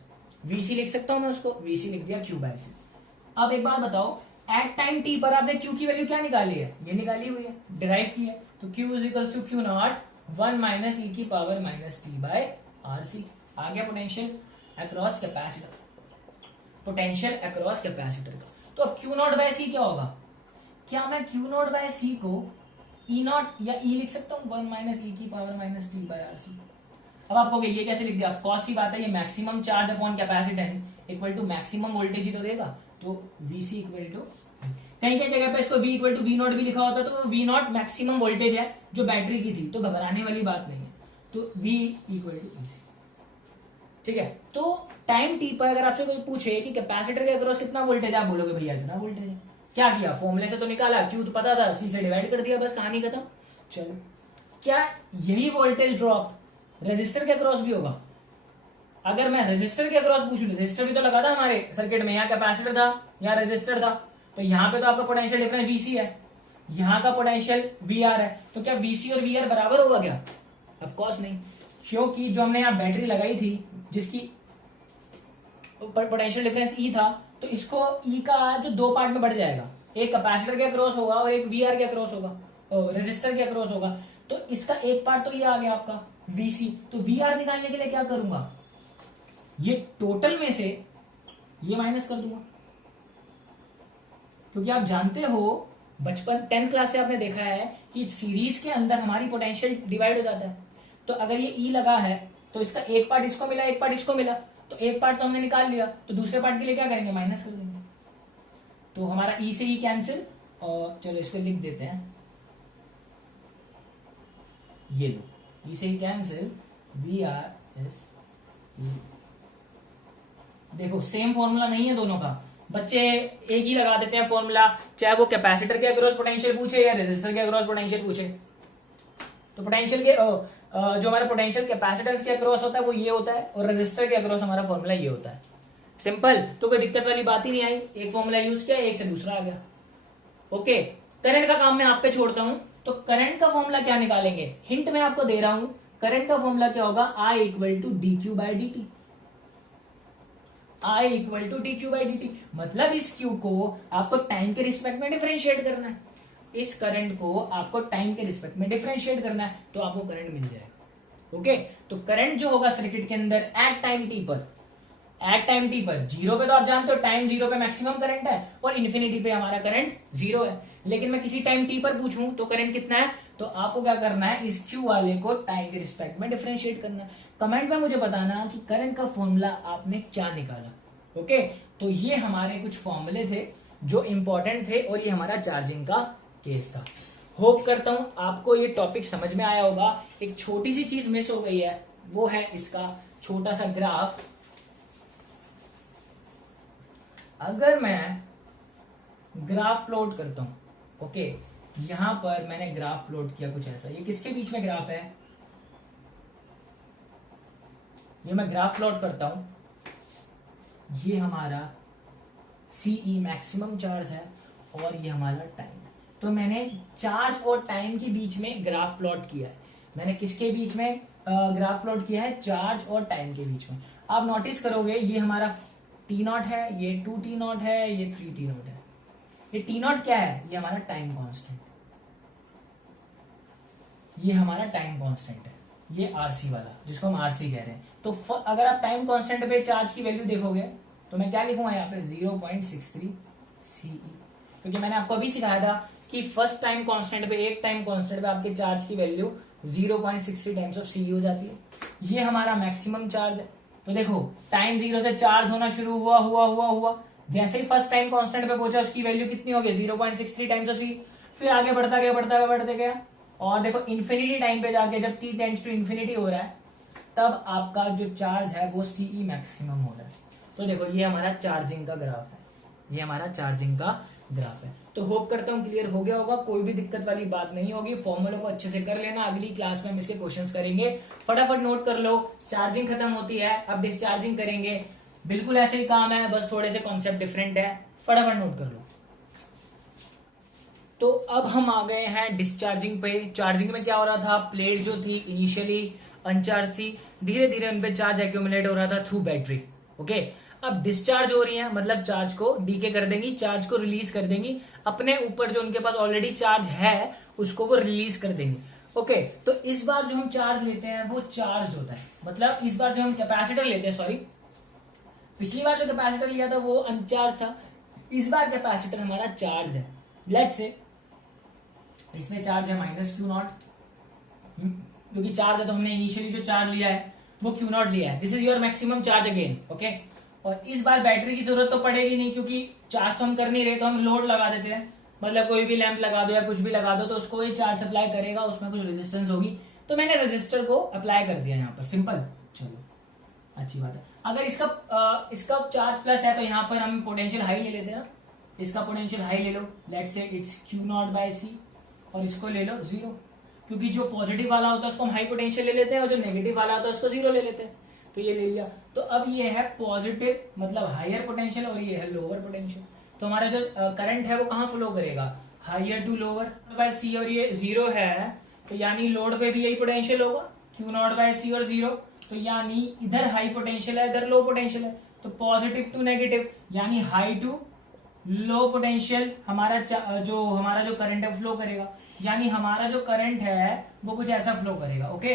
वीसी लिख सकता हूं मैं उसको, वीसी लिख दिया क्यू बाय सी। अब एक बात बताओ, एट टाइम टी पर आपने क्यू की वैल्यू क्या निकाली है, ये निकाली हुई है, डिराइव की है, तो Q is equal to Q naught 1 minus E की power minus T by R C. आ गया potential across capacitor, potential across capacitor का। तो अब क्यू नॉट बाय सी क्या होगा, क्या मैं क्यू नॉट बाय सी को ई नॉट या ई लिख सकता हूँ, 1 माइनस ई की power minus T by R C. अब आप कहोगे ये कैसे लिख दिया, ऑफकोर्स सी बात है, ये maximum charge upon capacitance equal to maximum voltage ही तो देगा, तो वीसी इक्वल टू, कहीं कहीं जगह पे इसको V equal to V naught भी लिखा होता है, तो वी नॉट मैक्सिमम वोल्टेज है जो बैटरी की थी, तो घबराने वाली बात नहीं है, तो V इक्वल टू ईसी, ठीक है। तो टाइम टी पर अगर आपसे कोई पूछे कि कैपेसिटर के अक्रॉस कितना वोल्टेज है, आप बोलोगे भैया इतना वोल्टेज है। क्या किया, फॉर्मूले से तो निकाला, क्यू तो पता था, सी से डिवाइड कर दिया, बस कहानी खत्म। चलो, क्या यही वोल्टेज ड्रॉप रेजिस्टर के अक्रॉस भी होगा? अगर मैं रेजिस्टर के अक्रॉस पूछ लूं, रेजिस्टर भी तो लगा था हमारे सर्किट में, यहाँ कैपेसिटर था, यहाँ रेजिस्टर था, तो यहाँ पे तो आपका पोटेंशियल डिफरेंस वीसी है, यहाँ का पोटेंशियल वीआर है, तो क्या वीसी और वीआर बराबर होगा क्या? ऑफ कोर्स नहीं, क्योंकि जो हमने यहाँ बैटरी लगाई थी जिसकी पोटेंशियल डिफरेंस ई था, तो इसको ई का जो 2 पार्ट में बढ़ जाएगा, एक कैपेसिटर के अक्रॉस होगा और एक वीआर के अक्रॉस होगा, रेजिस्टर के अक्रॉस होगा, तो इसका एक पार्ट तो ये आ गया आपका वीसी। तो वीआर निकालने के लिए क्या करूंगा, ये टोटल में से ये माइनस कर दूंगा, क्योंकि आप जानते हो बचपन 10th क्लास से आपने देखा है कि सीरीज के अंदर हमारी पोटेंशियल डिवाइड हो जाता है, तो अगर ये ई लगा है तो इसका एक पार्ट इसको मिला, एक पार्ट इसको मिला, तो एक पार्ट तो हमने निकाल लिया, तो दूसरे पार्ट के लिए क्या करेंगे, माइनस कर देंगे, तो हमारा ई से ई कैंसिल, और चलो इसको लिख देते हैं, ये लो ई से E cancel, V R S E. देखो सेम फॉर्मूला नहीं है दोनों का, बच्चे एक ही लगा देते हैं फॉर्मूला, चाहे वो कैपेसिटर के अक्रॉस पोटेंशियल पूछे या रेजिस्टर के अक्रॉस पोटेंशियल पूछे। तो पोटेंशियल के जो हमारा पोटेंशियल कैपेसिटेंस के अक्रॉस होता है वो ये होता है, और रेजिस्टर के अक्रॉस हमारा फॉर्मूला ये होता है। सिंपल, तो कोई दिक्कत वाली बात ही नहीं आई, एक फॉर्मूला यूज किया, एक से दूसरा आ गया। ओके, करंट का काम मैं आप पे छोड़ता हूं, तो करंट का फॉर्मूला क्या निकालेंगे, हिंट मैं आपको दे रहा हूं, करंट का फॉर्मूला क्या होगा, I equal to D Q by D T, I equal to D Q by D T. मतलब इस क्यू को आपको टाइम के रिस्पेक्ट में डिफरेंशिएट करना है, इस करंट को आपको टाइम के रिस्पेक्ट में डिफरेंशिएट करना है, तो आपको करंट मिल जाएगा। ओके, तो करंट जो होगा सर्किट के अंदर एट टाइम टी पर, एट टाइम टी पर जीरो पे तो आप जानते हो टाइम जीरो पे मैक्सिमम करंट है, और इन्फिनिटी पे हमारा करंट जीरो है, लेकिन मैं किसी टाइम टी पर पूछूं तो करंट कितना है, तो आपको क्या करना है, इस क्यू वाले को टाइम के रिस्पेक्ट में डिफरेंशिएट करना है। कमेंट में मुझे बताना कि करंट का फॉर्मूला आपने क्या निकाला। ओके, तो ये हमारे कुछ फॉर्मूले थे जो इंपॉर्टेंट थे, और ये हमारा चार्जिंग का केस था। होप करता हूं आपको ये टॉपिक समझ में आया होगा। एक छोटी सी चीज मिस हो गई है, वो है इसका छोटा सा ग्राफ। अगर मैं ग्राफ प्लॉट करता हूं, ओके, यहां पर मैंने ग्राफ प्लॉट किया कुछ ऐसा, ये किसके बीच में ग्राफ है, ये मैं ग्राफ प्लॉट करता हूं, ये हमारा सीई मैक्सिमम चार्ज है और ये हमारा टाइम। तो मैंने चार्ज और टाइम के बीच में ग्राफ प्लॉट किया है। मैंने किसके बीच में ग्राफ प्लॉट किया है, चार्ज और टाइम के बीच में। आप नोटिस करोगे ये हमारा T0 है, ये 2T0 है, ये 3T0 है। ये T0 क्या है, ये हमारा टाइम कांस्टेंट, ये हमारा टाइम कांस्टेंट है, ये आरसी वाला जिसको हम आरसी कह रहे हैं। तो अगर आप टाइम कांस्टेंट पे चार्ज की वैल्यू देखोगे तो मैं क्या लिखूंगा यहाँ पे 0.63 CE, क्योंकि मैंने आपको अभी सिखाया था कि फर्स्ट टाइम कांस्टेंट पे, एक टाइम कांस्टेंट पे आपके चार्ज की वैल्यू 0.63 टाइम्स ऑफ CE हो जाती है। ये हमारा मैक्सिमम चार्ज है। तो देखो टाइम 0 से चार्ज होना शुरू हुआ, जैसे ही फर्स्ट टाइम कांस्टेंट पे पहुंचा उसकी वैल्यू कितनी हो गई, 0.63 टाइम्स ऑफ CE। फिर आगे बढ़ता गया और देखो इन्फिनिटी टाइम पे जाके जब t टेंड्स टू इन्फिनिटी हो रहा है तब आपका जो चार्ज है वो CE मैक्सिमम हो रहा है। तो देखो ये हमारा चार्जिंग का ग्राफ है, ये हमारा चार्जिंग का ग्राफ है। तो होप करता हूं क्लियर हो गया होगा, कोई भी दिक्कत वाली बात नहीं होगी। फॉर्मूलों को अच्छे से कर लेना, अगली क्लास में हम इसके क्वेश्चंस करेंगे। फटाफट नोट कर लो, चार्जिंग खत्म होती है, अब डिस्चार्जिंग करेंगे। बिल्कुल ऐसे ही काम है, बस थोड़े से कॉन्सेप्ट डिफरेंट है, फटाफट नोट कर लो। तो अब हम आ गए हैं डिस्चार्जिंग पे। चार्जिंग में क्या हो रहा था, प्लेट जो थी इनिशियली अनचार्ज थी, धीरे धीरे उन पे चार्ज एक्यूमुलेट हो रहा था थ्रू बैटरी। ओके, अब डिस्चार्ज हो रही है, मतलब चार्ज को डीके कर देंगी, चार्ज को रिलीज कर देंगी, अपने ऊपर जो उनके पास ऑलरेडी चार्ज है उसको वो रिलीज कर देंगी। ओके, तो इस बार जो हम चार्ज लेते हैं वो चार्ज होता है, मतलब इस बार जो हम कैपेसिटर लेते हैं, सॉरी पिछली बार जो कैपेसिटर लिया था वो अनचार्ज था, इस बार कैपेसिटर हमारा चार्ज है। लेट्स से इसमें चार्ज है -Q0, क्योंकि चार्ज है तो हमने इनिशियली जो चार्ज लिया है वो Q0 लिया है। This is your maximum charge again. Okay, और इस बार बैटरी की जरूरत तो पड़ेगी नहीं, क्योंकि चार्ज तो हम कर नहीं रहे, तो हम लोड लगा देते हैं, मतलब कोई भी लैंप लगा दो या कुछ भी लगा दो तो उसको ये चार्ज सप्लाई करेगा, उसमें कुछ रेजिस्टेंस होगी। तो मैंने रेजिस्टर को अप्लाई कर दिया यहाँ पर, सिंपल। चलो अच्छी बात है। अगर इसका चार्ज प्लस है तो यहाँ पर हम पोटेंशियल हाई ले लेते हैं, इसका पोटेंशियल हाई ले लो, लेट्स से इट्स Q0/C, और इसको ले लो 0, क्योंकि जो पॉजिटिव वाला होता है उसको हम हाई पोटेंशियल ले लेते हैं और जो नेगेटिव वाला होता है उसको 0 ले लेते हैं। तो ये ले लिया, तो अब ये है पॉजिटिव मतलब हायर पोटेंशियल और ये है लोअर पोटेंशियल। तो हमारा जो करंट है वो कहाँ फ्लो करेगा, higher to lower by C, और ये 0 है तो यानी लोड पे भी यही पोटेंशियल होगा, Q0/C और 0, तो यानी इधर हाई पोटेंशियल है इधर लो पोटेंशियल है, तो पॉजिटिव टू नेगेटिव यानी हाई टू लो पोटेंशियल हमारा जो करंट है फ्लो करेगा, यानी हमारा जो करंट है वो कुछ ऐसा फ्लो करेगा। ओके,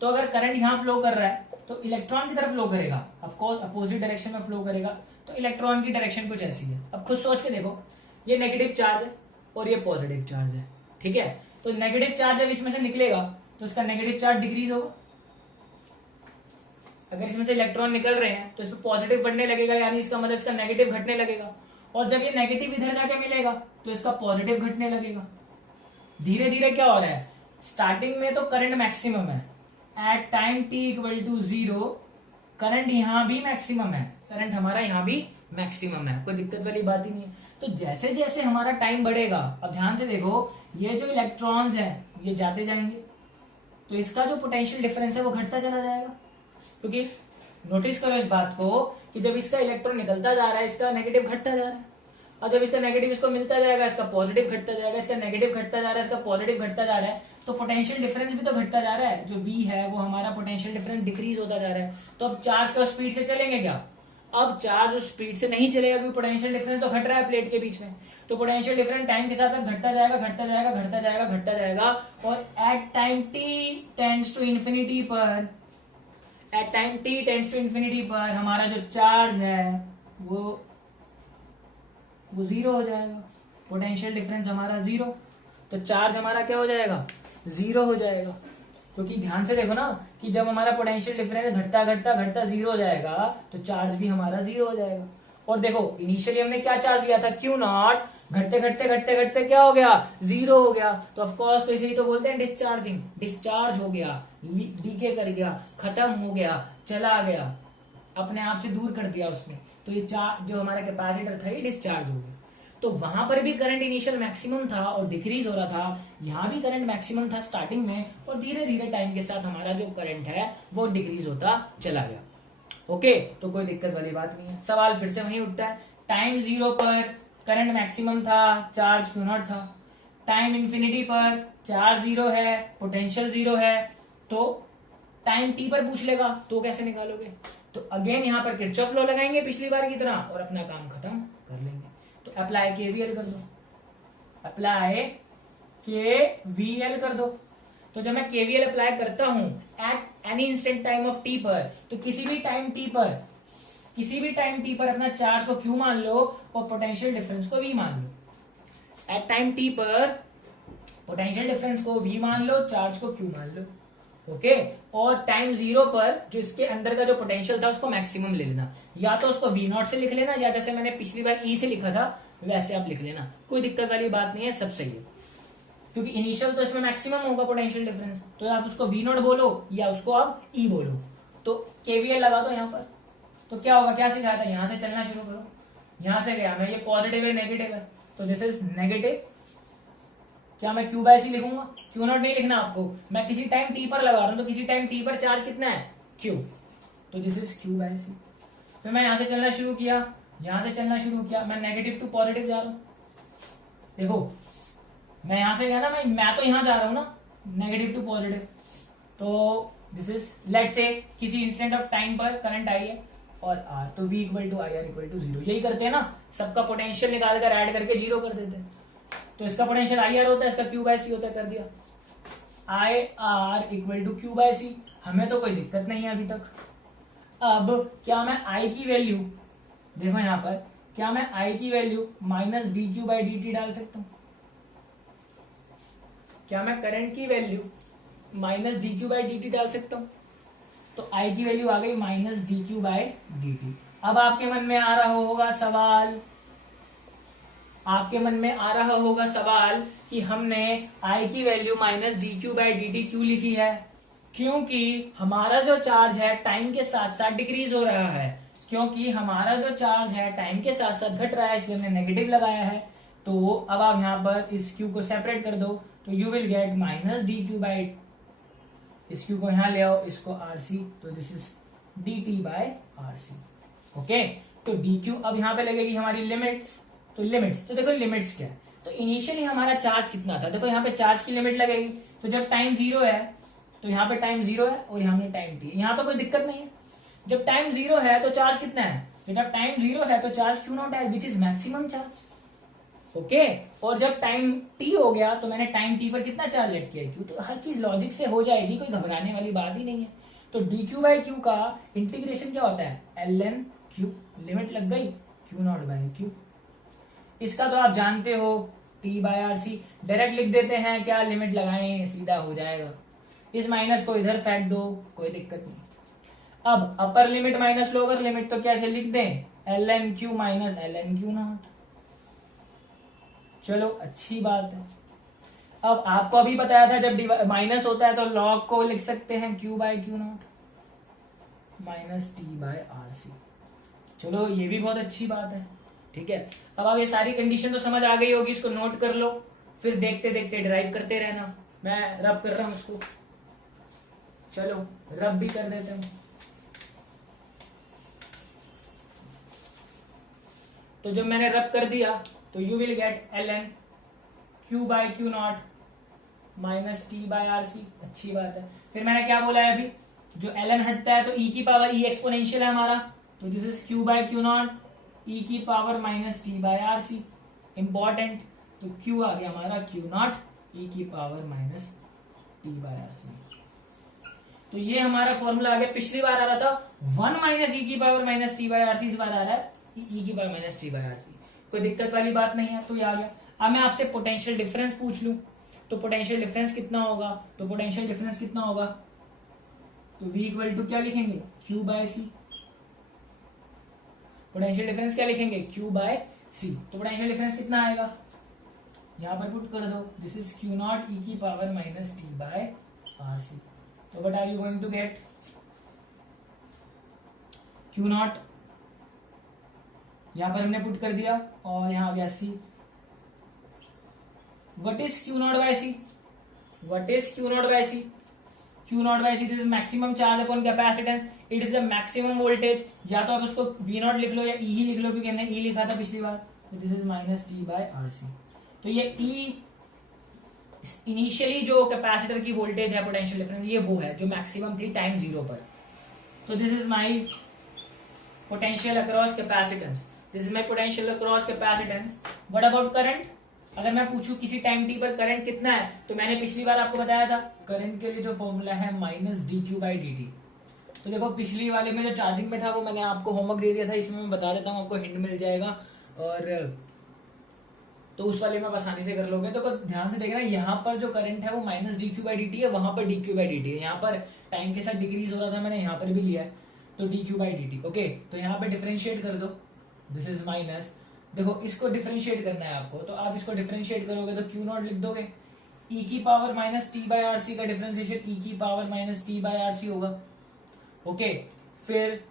तो अगर करंट यहाँ फ्लो कर रहा है तो इलेक्ट्रॉन की तरफ फ्लो करेगा, ऑफ कोर्स अपोजिट डायरेक्शन में फ्लो करेगा, तो इलेक्ट्रॉन की डायरेक्शन कुछ ऐसी है। अब खुद सोच के देखो, ये नेगेटिव चार्ज है और ये पॉजिटिव चार्ज है, ठीक है, तो नेगेटिव चार्ज जब इसमें से निकलेगा तो इसका नेगेटिव चार्ज डिक्रीज होगा। अगर इसमें से इलेक्ट्रॉन निकल रहे हैं तो इसमें पॉजिटिव बढ़ने लगेगा, यानी इसका मतलब इसका नेगेटिव घटने लगेगा, और जब ये नेगेटिव इधर जाके मिलेगा तो इसका पॉजिटिव घटने लगेगा। धीरे धीरे क्या हो रहा है, स्टार्टिंग में तो करंट मैक्सिमम है, एट टाइम t = 0 करंट यहां भी मैक्सिमम है, करंट हमारा यहां भी मैक्सिमम है, कोई दिक्कत वाली बात ही नहीं है। तो जैसे जैसे हमारा टाइम बढ़ेगा, अब ध्यान से देखो, ये जो इलेक्ट्रॉन्स हैं ये जाते जाएंगे, तो इसका जो पोटेंशियल डिफरेंस है वो घटता चला जाएगा, क्योंकि नोटिस करो इस बात को कि जब इसका इलेक्ट्रॉन निकलता जा रहा है इसका नेगेटिव घटता जा रहा है, और जब इसका नेगेटिव इसको मिलता जाएगा इसका पॉजिटिव घटता जाएगा, इसका नेगेटिव घटता जा रहा है इसका पॉजिटिव घटता जा रहा है, तो पोटेंशियल डिफरेंस भी तो घटता जा रहा है, जो V है वो हमारा पोटेंशियल डिफरेंस डिक्रीज होता जा रहा है। तो अब चार्ज का स्पीड से चलेंगे क्या, अब चार्ज उस स्पीड से नहीं चलेगा, क्योंकि पोटेंशियल डिफरेंस तो घट रहा है प्लेट के बीच में, तो पोटेंशियल डिफरेंस टाइम के साथ घटता जाएगा घटता जाएगा घटता जाएगा घटता जाएगा, और at time t tends to infinity पर, at time t tends to infinity पर हमारा जो चार्ज है वो 0 हो जाएगा, पोटेंशियल डिफरेंस हमारा 0, तो चार्ज हमारा क्या हो जाएगा, 0 हो जाएगा। क्योंकि ध्यान से देखो ना कि जब हमारा पोटेंशियल डिफरेंस घटता घटता घटता 0 हो जाएगा तो चार्ज भी हमारा 0 हो जाएगा। और देखो इनिशियली हमने क्या चार्ज लिया था, Q0, घटते घटते घटते घटते क्या हो गया, जीरो हो गया। तो ऑफकोर्स तो इसे ही तो बोलते हैं डिस्चार्जिंग, डिस्चार्ज हो गया, डीके कर गया, खत्म हो गया, चला गया, अपने आप से दूर कर दिया उसने। तो ये चार्ज जो हमारा कैपेसिटर था ये डिस्चार्ज हो गया। तो वहां पर भी करंट इनिशियल मैक्सिमम था और डिक्रीज हो रहा था, यहाँ भी करंट मैक्सिमम था स्टार्टिंग में, और धीरे धीरे टाइम के साथ हमारा जो करंट है वो डिक्रीज होता चला गया। ओके, तो कोई दिक्कत वाली बात नहीं है। सवाल फिर से वही उठता है, टाइम जीरो पर करंट मैक्सिमम था, चार्ज क्यू नॉट था। टाइम इंफिनिटी पर चार्ज जीरो है, पोटेंशियल जीरो है, तो टाइम टी पर पूछ लेगा तो कैसे निकालोगे? तो अगेन यहाँ पर किरचॉफ लॉ लगाएंगे पिछली बार की तरह और अपना काम खत्म कर लेंगे। तो अप्लाई केवीएल कर दो, अप्लाई केवीएल कर दो। तो जब मैं केवीएल अप्लाई करता हूं at any instant time of T पर, तो किसी भी टाइम टी पर अपना चार्ज को क्यू मान लो और पोटेंशियल डिफरेंस को वी मान लो। एट टाइम टी पर पोटेंशियल डिफरेंस को वी मान लो, चार्ज को क्यू मान लो। ओके, और टाइम जीरो पर जो इसके अंदर का जो पोटेंशियल था उसको मैक्सिमम ले लेना, या तो उसको वी नॉट से लिख लेना, या जैसे मैंने पिछली बार ई से लिखा था वैसे आप लिख लेना, कोई दिक्कत वाली बात नहीं है, सब सही है। क्योंकि इनिशियल तो इसमें मैक्सिमम होगा पोटेंशियल डिफरेंस, तो आप उसको वी नॉट बोलो या उसको आप ई बोलो। तो केवीएल लगा दो यहाँ पर, तो क्या होगा, क्या सिखाया था, यहां से चलना शुरू करो, यहां से गया मैं, ये पॉजिटिव है नेगेटिव है, तो दिस इज नेगेटिव। क्या मैं क्यू बाय सी लिखूंगा? क्यू नॉट नहीं लिखना आपको, मैं किसी टाइम टी पर लगा रहा हूं, तो किसी टाइम टी पर चार्ज कितना है, क्यू, तो दिस इज क्यू बाय सी। फिर मैं यहां से चलना शुरू किया, यहां से चलना शुरू किया, मैं नेगेटिव टू पॉजिटिव जा रहा हूं। देखो मैं यहां से गया ना, मैं तो यहां जा रहा हूं ना, नेगेटिव टू पॉजिटिव। तो दिस इज लेट्स से किसी इंस्टेंट ऑफ टाइम पर करंट आई है और आर, तो V equal to I R equal to zero. यही करते हैं ना, सबका पोटेंशियल निकाल कर ऐड करके जीरो कर देते हैं। तो इसका पोटेंशियल आई आर होता है, इसका क्यू बाय सी होता है, कर दिया I R equal to Q by C. हमें तो कोई दिक्कत नहीं है अभी तक। अब क्या मैं आई की वैल्यू, देखो यहां पर, क्या मैं आई की value minus D Q by D T डाल सकता हूं? क्या मैं करंट की value minus D Q by D T डाल सकता हूं? तो आई की वैल्यू आ गई minus D Q by D T. अब आपके मन में आ रहा होगा सवाल, आपके मन में आ रहा होगा सवाल कि हमने आई की value minus D Q by D T क्यों लिखी है? क्योंकि हमारा जो चार्ज है टाइम के साथ साथ डिक्रीज हो रहा है, क्योंकि हमारा जो चार्ज है टाइम के साथ साथ घट रहा है, इसलिए हमने नेगेटिव लगाया है। तो अब आप यहां पर इस क्यू को सेपरेट कर दो, तो you will get minus D Q by, इस क्यू को यहां ले आओ, इसको आर सी, तो this is D T by R C. Okay, तो डी क्यू अब यहां पे लगेगी हमारी लिमिट्स। तो लिमिट्स, तो देखो लिमिट्स क्या है, तो इनिशियली हमारा चार्ज कितना था, देखो यहाँ पे चार्ज की लिमिट लगेगी। तो जब टाइम जीरो है तो यहाँ पे टाइम जीरो है और यहाँ पे टाइम टी, यहाँ तो कोई दिक्कत नहीं है। जब टाइम जीरो है तो चार्ज कितना है, तो जब टाइम जीरो है तो चार्ज क्यू नॉट है, which is maximum charge. Okay, और जब टाइम टी हो गया तो मैंने टाइम टी पर कितना चार्ज लेट किया, क्यू। तो हर चीज लॉजिक से हो जाएगी, कोई घबराने वाली बात ही नहीं है। तो डी क्यू बाई क्यू का इंटीग्रेशन क्या होता है, एल एन क्यू, लिमिट लग गई क्यू नॉट बाई क्यू। इसका तो आप जानते हो, T by R C, direct लिख देते हैं, क्या लिमिट लगाएं, सीधा हो जाएगा। इस माइनस को इधर फेंक दो, कोई दिक्कत नहीं। अब upper limit minus lower limit, तो कैसे लिख दें, L N Q minus L N Q naught. चलो अच्छी बात है। अब आपको अभी बताया था जब माइनस होता है तो लॉग को लिख सकते हैं Q by Q naught minus T by R C. चलो ये भी बहुत अच्छी बात है, ठीक है। अब आप ये सारी कंडीशन तो समझ आ गई होगी, इसको नोट कर लो, फिर देखते देखते ड्राइव करते रहना। मैं रब कर रहा हूं इसको, चलो रब भी कर देते हैं। तो जब मैंने रब कर दिया तो you will get L N Q by Q naught minus T by R C, अच्छी बात है। फिर मैंने क्या बोला है अभी, जो एल एन हटता है तो ई की पावर, ई एक्सपोनेंशियल है हमारा, तो this is Q by Q naught E की power minus T by R C, important. तो क्यू आ गया हमारा क्यू नॉट ई की power minus T by R C. तो ये हमारा फॉर्मूला आ गया। पिछली बार आ रहा था 1 माइनस ई की power minus T by R C, इस बार आ रहा है ई की power minus T by R C. कोई दिक्कत वाली बात नहीं है, तो ये आ गया। अब मैं आपसे पोटेंशियल डिफरेंस पूछ लूं, तो पोटेंशियल डिफरेंस कितना होगा, तो पोटेंशियल डिफरेंस कितना होगा, तो V इक्वल टू क्या लिखेंगे, Q by C. Potential difference क्या लिखेंगे, क्यू बाय सी। तो पोटेंशियल डिफरेंस कितना आएगा, यहां पर पुट कर दो, this is Q naught E की power minus T by R C. तो what are you going to get, Q naught यहां पर हमने पुट कर दिया और यहां आ गया C. What is Q naught by C, what is Q naught by C, Q naught by C this is maximum charge upon capacitance, it is the maximum voltage. या तो आप उसको वी नॉट लिख लो या ई ही लिख लो, क्योंकि हमने ई लिखा था पिछली बार। तो this is minus T by R C. तो ये ई इनिशियली जो कैपेसिटर की वोल्टेज है पोटेंशियल डिफरेंस, ये वो है जो मैक्सिमम थी टाइम जीरो पर। तो this is my potential across capacitance, this is my potential across capacitance. What about current, अगर मैं पूछूं किसी टाइम टी पर करंट कितना है, तो मैंने पिछली बार आपको बताया था करंट के लिए जो फॉर्मूला है minus D Q by D T. तो देखो पिछली वाले में जो चार्जिंग में था वो मैंने आपको होमवर्क दे दिया था, इसमें मैं बता देता हूँ, आपको हिंट मिल जाएगा और तो उस वाले में आसानी से कर लोगे। तो ध्यान से देखना, यहाँ पर जो करंट है वो minus D Q by D T है, वहां पर D Q by D T है। यहाँ पर टाइम के साथ डिक्रीज हो रहा था, मैंने यहाँ पर भी लिया है, तो D Q by D T. Okay, तो यहाँ पे डिफरेंशिएट कर दो, दिस इज माइनस, देखो इसको डिफरेंशिएट करना है आपको, तो आप इसको डिफरेंशिएट करोगे तो क्यू नॉट लिख दोगे, ई की power minus T by R C का डिफरेंशिएशन ई की power minus T by R C होगा। ओके, फिर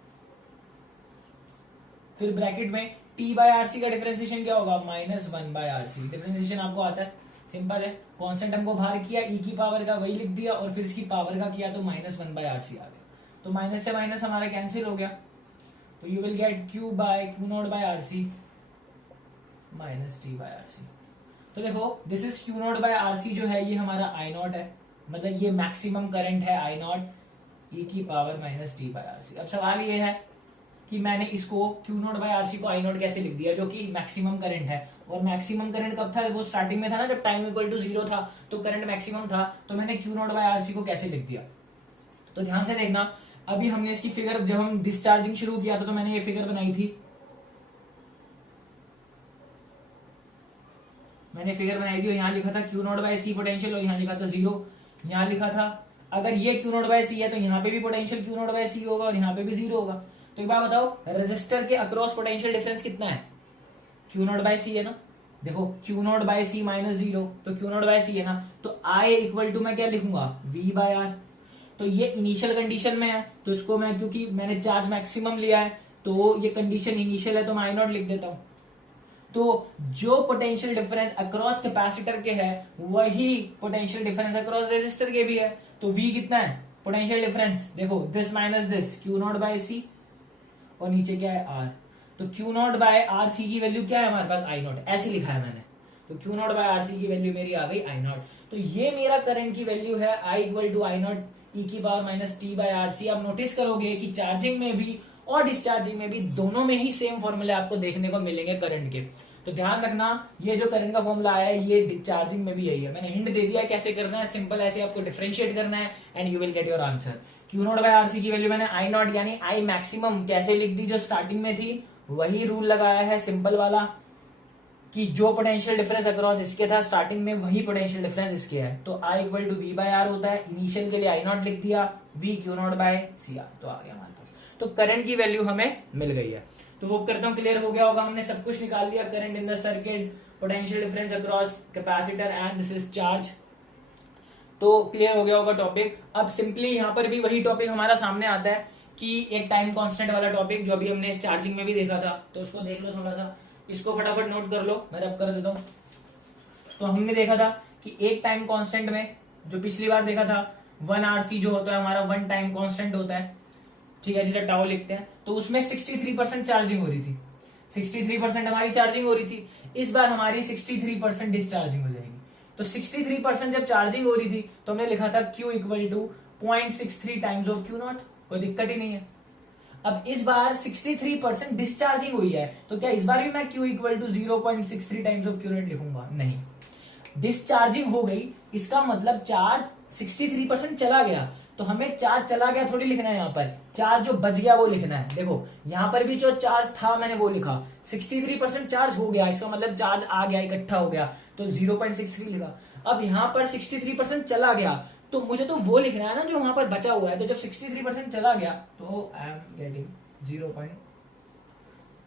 ब्रैकेट में टी बाय आर सी का डिफरेंशिएशन क्या होगा, minus one by R C. Differentiation आपको आता है, सिंपल है, कांस्टेंट हमको बाहर किया, ई की पावर का वही लिख दिया और फिर इसकी पावर का किया तो minus one by R C आ गया। तो माइनस से माइनस हमारा कैंसिल हो गया, तो you will get Q naught by R C minus T by R C. तो देखो this is Q naught by R C जो है ये हमारा आई नॉट है, मतलब ये मैक्सिमम करंट है आई नॉट ई की power minus T by R C. अब सवाल ये है कि मैंने इसको Q naught by R C को आई नॉट कैसे लिख दिया, जो कि मैक्सिमम करंट है। और मैक्सिमम करंट कब था, वो स्टार्टिंग में था ना, जब टाइम इक्वल टू जीरो था तो करंट मैक्सिमम था, तो मैंने Q naught by R C को कैसे लिख दिया। तो ध्यान से देखना, अभी हमने इसकी फिगर, जब हम डिस्चार्जिंग शुरू किया था तो मैंने ये फिगर बनाई थी, मैंने फिगर बनाई थी और यहाँ लिखा था Q naught by C potential और यहाँ लिखा था जीरो। यहाँ लिखा था अगर ये क्यू नॉट बाय सी है तो यहाँ पे भी पोटेंशियल क्यू नॉट बाय सी होगा और यहाँ पे भी जीरो होगा। तो एक बार बताओ रेजिस्टर के अक्रॉस पोटेंशियल डिफरेंस कितना है, क्यू नॉट बाय सी है ना। देखो Q naught by C minus zero, तो क्यू नॉट बाय सी है ना, तो आई इक्वल टू मैं क्या लिखूंगा, वी बाय आर। तो ये इनिशियल कंडीशन में है, तो इसको मैं, क्योंकि मैंने चार्ज मैक्सिमम लिया है तो ये कंडीशन इनिशियल है, तो मैं आई नॉट लिख देता हूं। तो जो पोटेंशियल डिफरेंस अक्रॉस कैपेसिटर के है वही पोटेंशियल डिफरेंस अक्रॉस रेजिस्टर के भी है। तो V कितना है पोटेंशियल डिफरेंस, देखो this minus this, Q naught by C और नीचे क्या है R। तो Q naught by R C की वैल्यू क्या है हमारे पास, आई नॉट, ऐसे लिखा है मैंने। तो Q naught by R C की वैल्यू मेरी आ गई आई नॉट। तो ये मेरा करंट की वैल्यू है I equal to I naught E की power minus T by R C. आप नोटिस करोगे कि चार्जिंग में भी और डिस्चार्जिंग में भी दोनों में ही सेम फॉर्मूले आपको देखने को मिलेंगे करंट के। तो ध्यान रखना, ये जो करंट का फॉर्मूला आया है ये डिस्चार्जिंग में भी यही है। मैंने हिंट दे दिया कैसे करना है, सिंपल ऐसे आपको डिफरेंशिएट करना है and you will get your answer. Q naught by R C की वैल्यू मैंने आई नॉट यानी आई मैक्सिमम कैसे लिख दी, जो स्टार्टिंग में थी वही रूल लगाया है सिंपल वाला, कि जो पोटेंशियल डिफरेंस अक्रॉस इसके था स्टार्टिंग में वही पोटेंशियल डिफरेंस इसके है। तो I equal to V by R होता है, इनिशियल के लिए आई नॉट लिख दिया, V Q naught by C R, तो आ गया हमारे पास। तो करंट की वैल्यू हमें मिल गई है। तो होप करता हूं क्लियर हो गया होगा, हमने सब कुछ निकाल लिया, current in the circuit, potential difference across capacitor and this is charge. तो क्लियर हो गया होगा टॉपिक। अब सिंपली यहाँ पर भी वही टॉपिक हमारा सामने आता है कि एक टाइम कांस्टेंट वाला टॉपिक जो अभी हमने चार्जिंग में भी देखा था, तो उसको देख लो थोड़ा सा, इसको फटाफट नोट कर लो, मैं रब कर देता हूं। तो हमने देखा था कि एक टाइम कांस्टेंट में, जो पिछली बार देखा था 1 RC जो होता है हमारा 1 टाइम कांस्टेंट होता है, ठीक है, जिसे टाउ लिखते हैं। तो उसमें 63% चार्जिंग हो रही थी, 63% हमारी चार्जिंग हो रही थी। इस बार हमारी 63% डिस्चार्जिंग हो जाएगी। तो 63% जब चार्जिंग हो रही थी तो हमने लिखा था Q equal to 0.63 times of Q naught, कोई दिक्कत ही नहीं है। अब इस बार 63% डिस्चार्जिंग हुई है, तो क्या इस बार भी मैं Q equal to 0.63 times of Q naught लिखूंगा, नहीं। डिस्चार्जिंग हो गई, इसका मतलब चार्ज 63% चला गया, तो हमें चार्ज चला गया थोड़ी लिखना है, यहाँ पर चार्ज जो बच गया वो लिखना है। देखो यहाँ पर भी जो चार्ज था मैंने वो लिखा, 63% चार्ज हो गया, इसका मतलब चार्ज आ गया, इकट्ठा हो गया, तो 0.63 लिखा। अब यहाँ पर 63% चला गया, तो मुझे तो वो लिखना है ना जो वहां पर बचा हुआ है। तो जब 63% चला गया तो आई एम गेटिंग 0.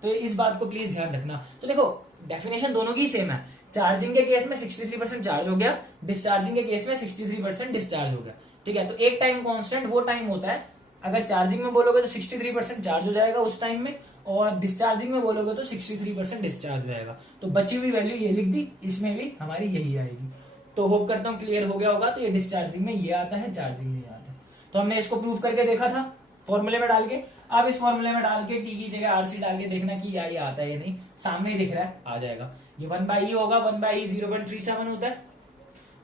तो इस बात को प्लीज ध्यान रखना। तो देखो डेफिनेशन दोनों की सेम है। चार्जिंग के केस में 63% चार्ज हो गया, डिस्चार्जिंग के केस में 63% डिस्चार्ज हो गया। ठीक है, तो एक टाइम कांस्टेंट वो टाइम होता है, अगर चार्जिंग में बोलोगे तो 63% चार्ज हो जाएगा उस टाइम में, और डिस्चार्जिंग में बोलोगे तो 63% डिस्चार्ज हो जाएगा। तो बची हुई वैल्यू ये लिख दी, इसमें भी हमारी यही आएगी। तो होप करता हूं क्लियर हो गया होगा। तो ये डिस्चार्जिंग में ये आता है, चार्जिंग में ये आता है। तो हमने इसको प्रूव करके देखा था फॉर्मूले में डाल के। अब इस फॉर्मूले में डाल के टी की जगह आरसी डाल के देखना कि ये आता है या नहीं, सामने ही दिख रहा है, आ जाएगा। ये 1/e होगा, 1/e 0.37 होता है,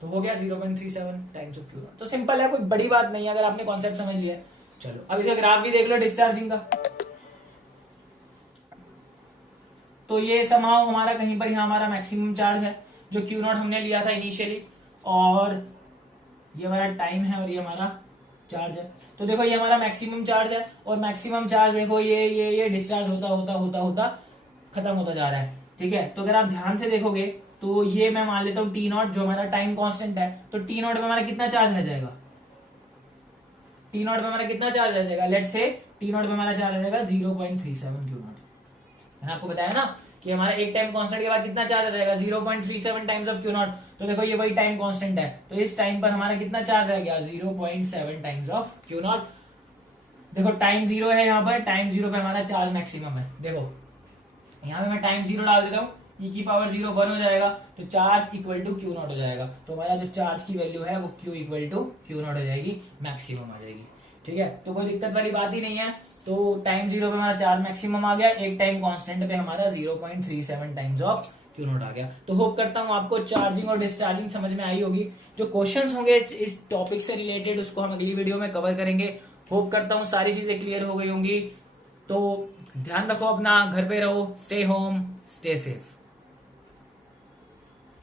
तो हो गया 0.37 टाइम्स ऑफ क्यू नॉट। तो सिंपल है, कोई बड़ी बात नहीं है अगर आपने कॉन्सेप्ट समझ लिया। चलो अब इसका ग्राफ भी देख लो डिस्चार्जिंग का। तो ये समाव हमारा कहीं पर यहाँ हमारा मैक्सिमम चार्ज है जो क्यू नॉट हमने लिया था इनिशियली, और ये हमारा टाइम है और ये हमारा चार्ज है। तो देखो ये हमारा मैक्सिमम चार्ज है, और मैक्सिमम चार्ज देखो ये डिस्चार्ज होता होता होता होता खत्म होता जा रहा है। ठीक है, तो अगर आप ध्यान से देखोगे तो ये मैं मान लेता हूँ टी नॉट, जो हमारा टाइम कांस्टेंट है। तो टी नॉट में हमारा कितना चार्ज आ जाएगा, टी नॉट में हमारा कितना चार्ज आ जाएगा, लेट्स से टी नॉट में हमारा चार्ज आ जाएगा 0.37 क्यू नॉट। मैंने आपको बताया ना कि हमारा एक टाइम कांस्टेंट के बाद कितना चार्ज आ जाएगा, 0.37 टाइम्स ऑफ क्यू नॉट। तो देखो ये वही टाइम कांस्टेंट है, तो इस टाइम पर हमारा कितना चार्ज आ गया, 0.7 टाइम्स ऑफ क्यू नॉट। देखो टाइम 0 है यहाँ पर, टाइम 0 पे हमारा चार्ज मैक्सिमम है। देखो यहाँ पे मैं टाइम 0 डाल देता हूँ, e की पावर 0 1 हो जाएगा, तो charge equal to Q naught हो जाएगा। तो हमारा जो चार्ज की वैल्यू है वो q equal to Q naught हो जाएगी, मैक्सिमम आ जाएगी। ठीक है, तो कोई दिक्कत वाली बात ही नहीं है। तो टाइम 0 पे हमारा चार्ज मैक्सिमम आ गया, एक टाइम कांस्टेंट पे हमारा 0.37 टाइम्स ऑफ क्यू नॉट आ गया। तो होप करता हूँ आपको चार्जिंग और डिस्चार्जिंग समझ में आई होगी। जो क्वेश्चंस होंगे इस टॉपिक से रिलेटेड उसको हम अगली वीडियो में कवर करेंगे। होप करता हूँ सारी चीजें क्लियर हो गई होंगी। तो ध्यान रखो अपना, घर पे रहो, स्टे होम, स्टे सेफ।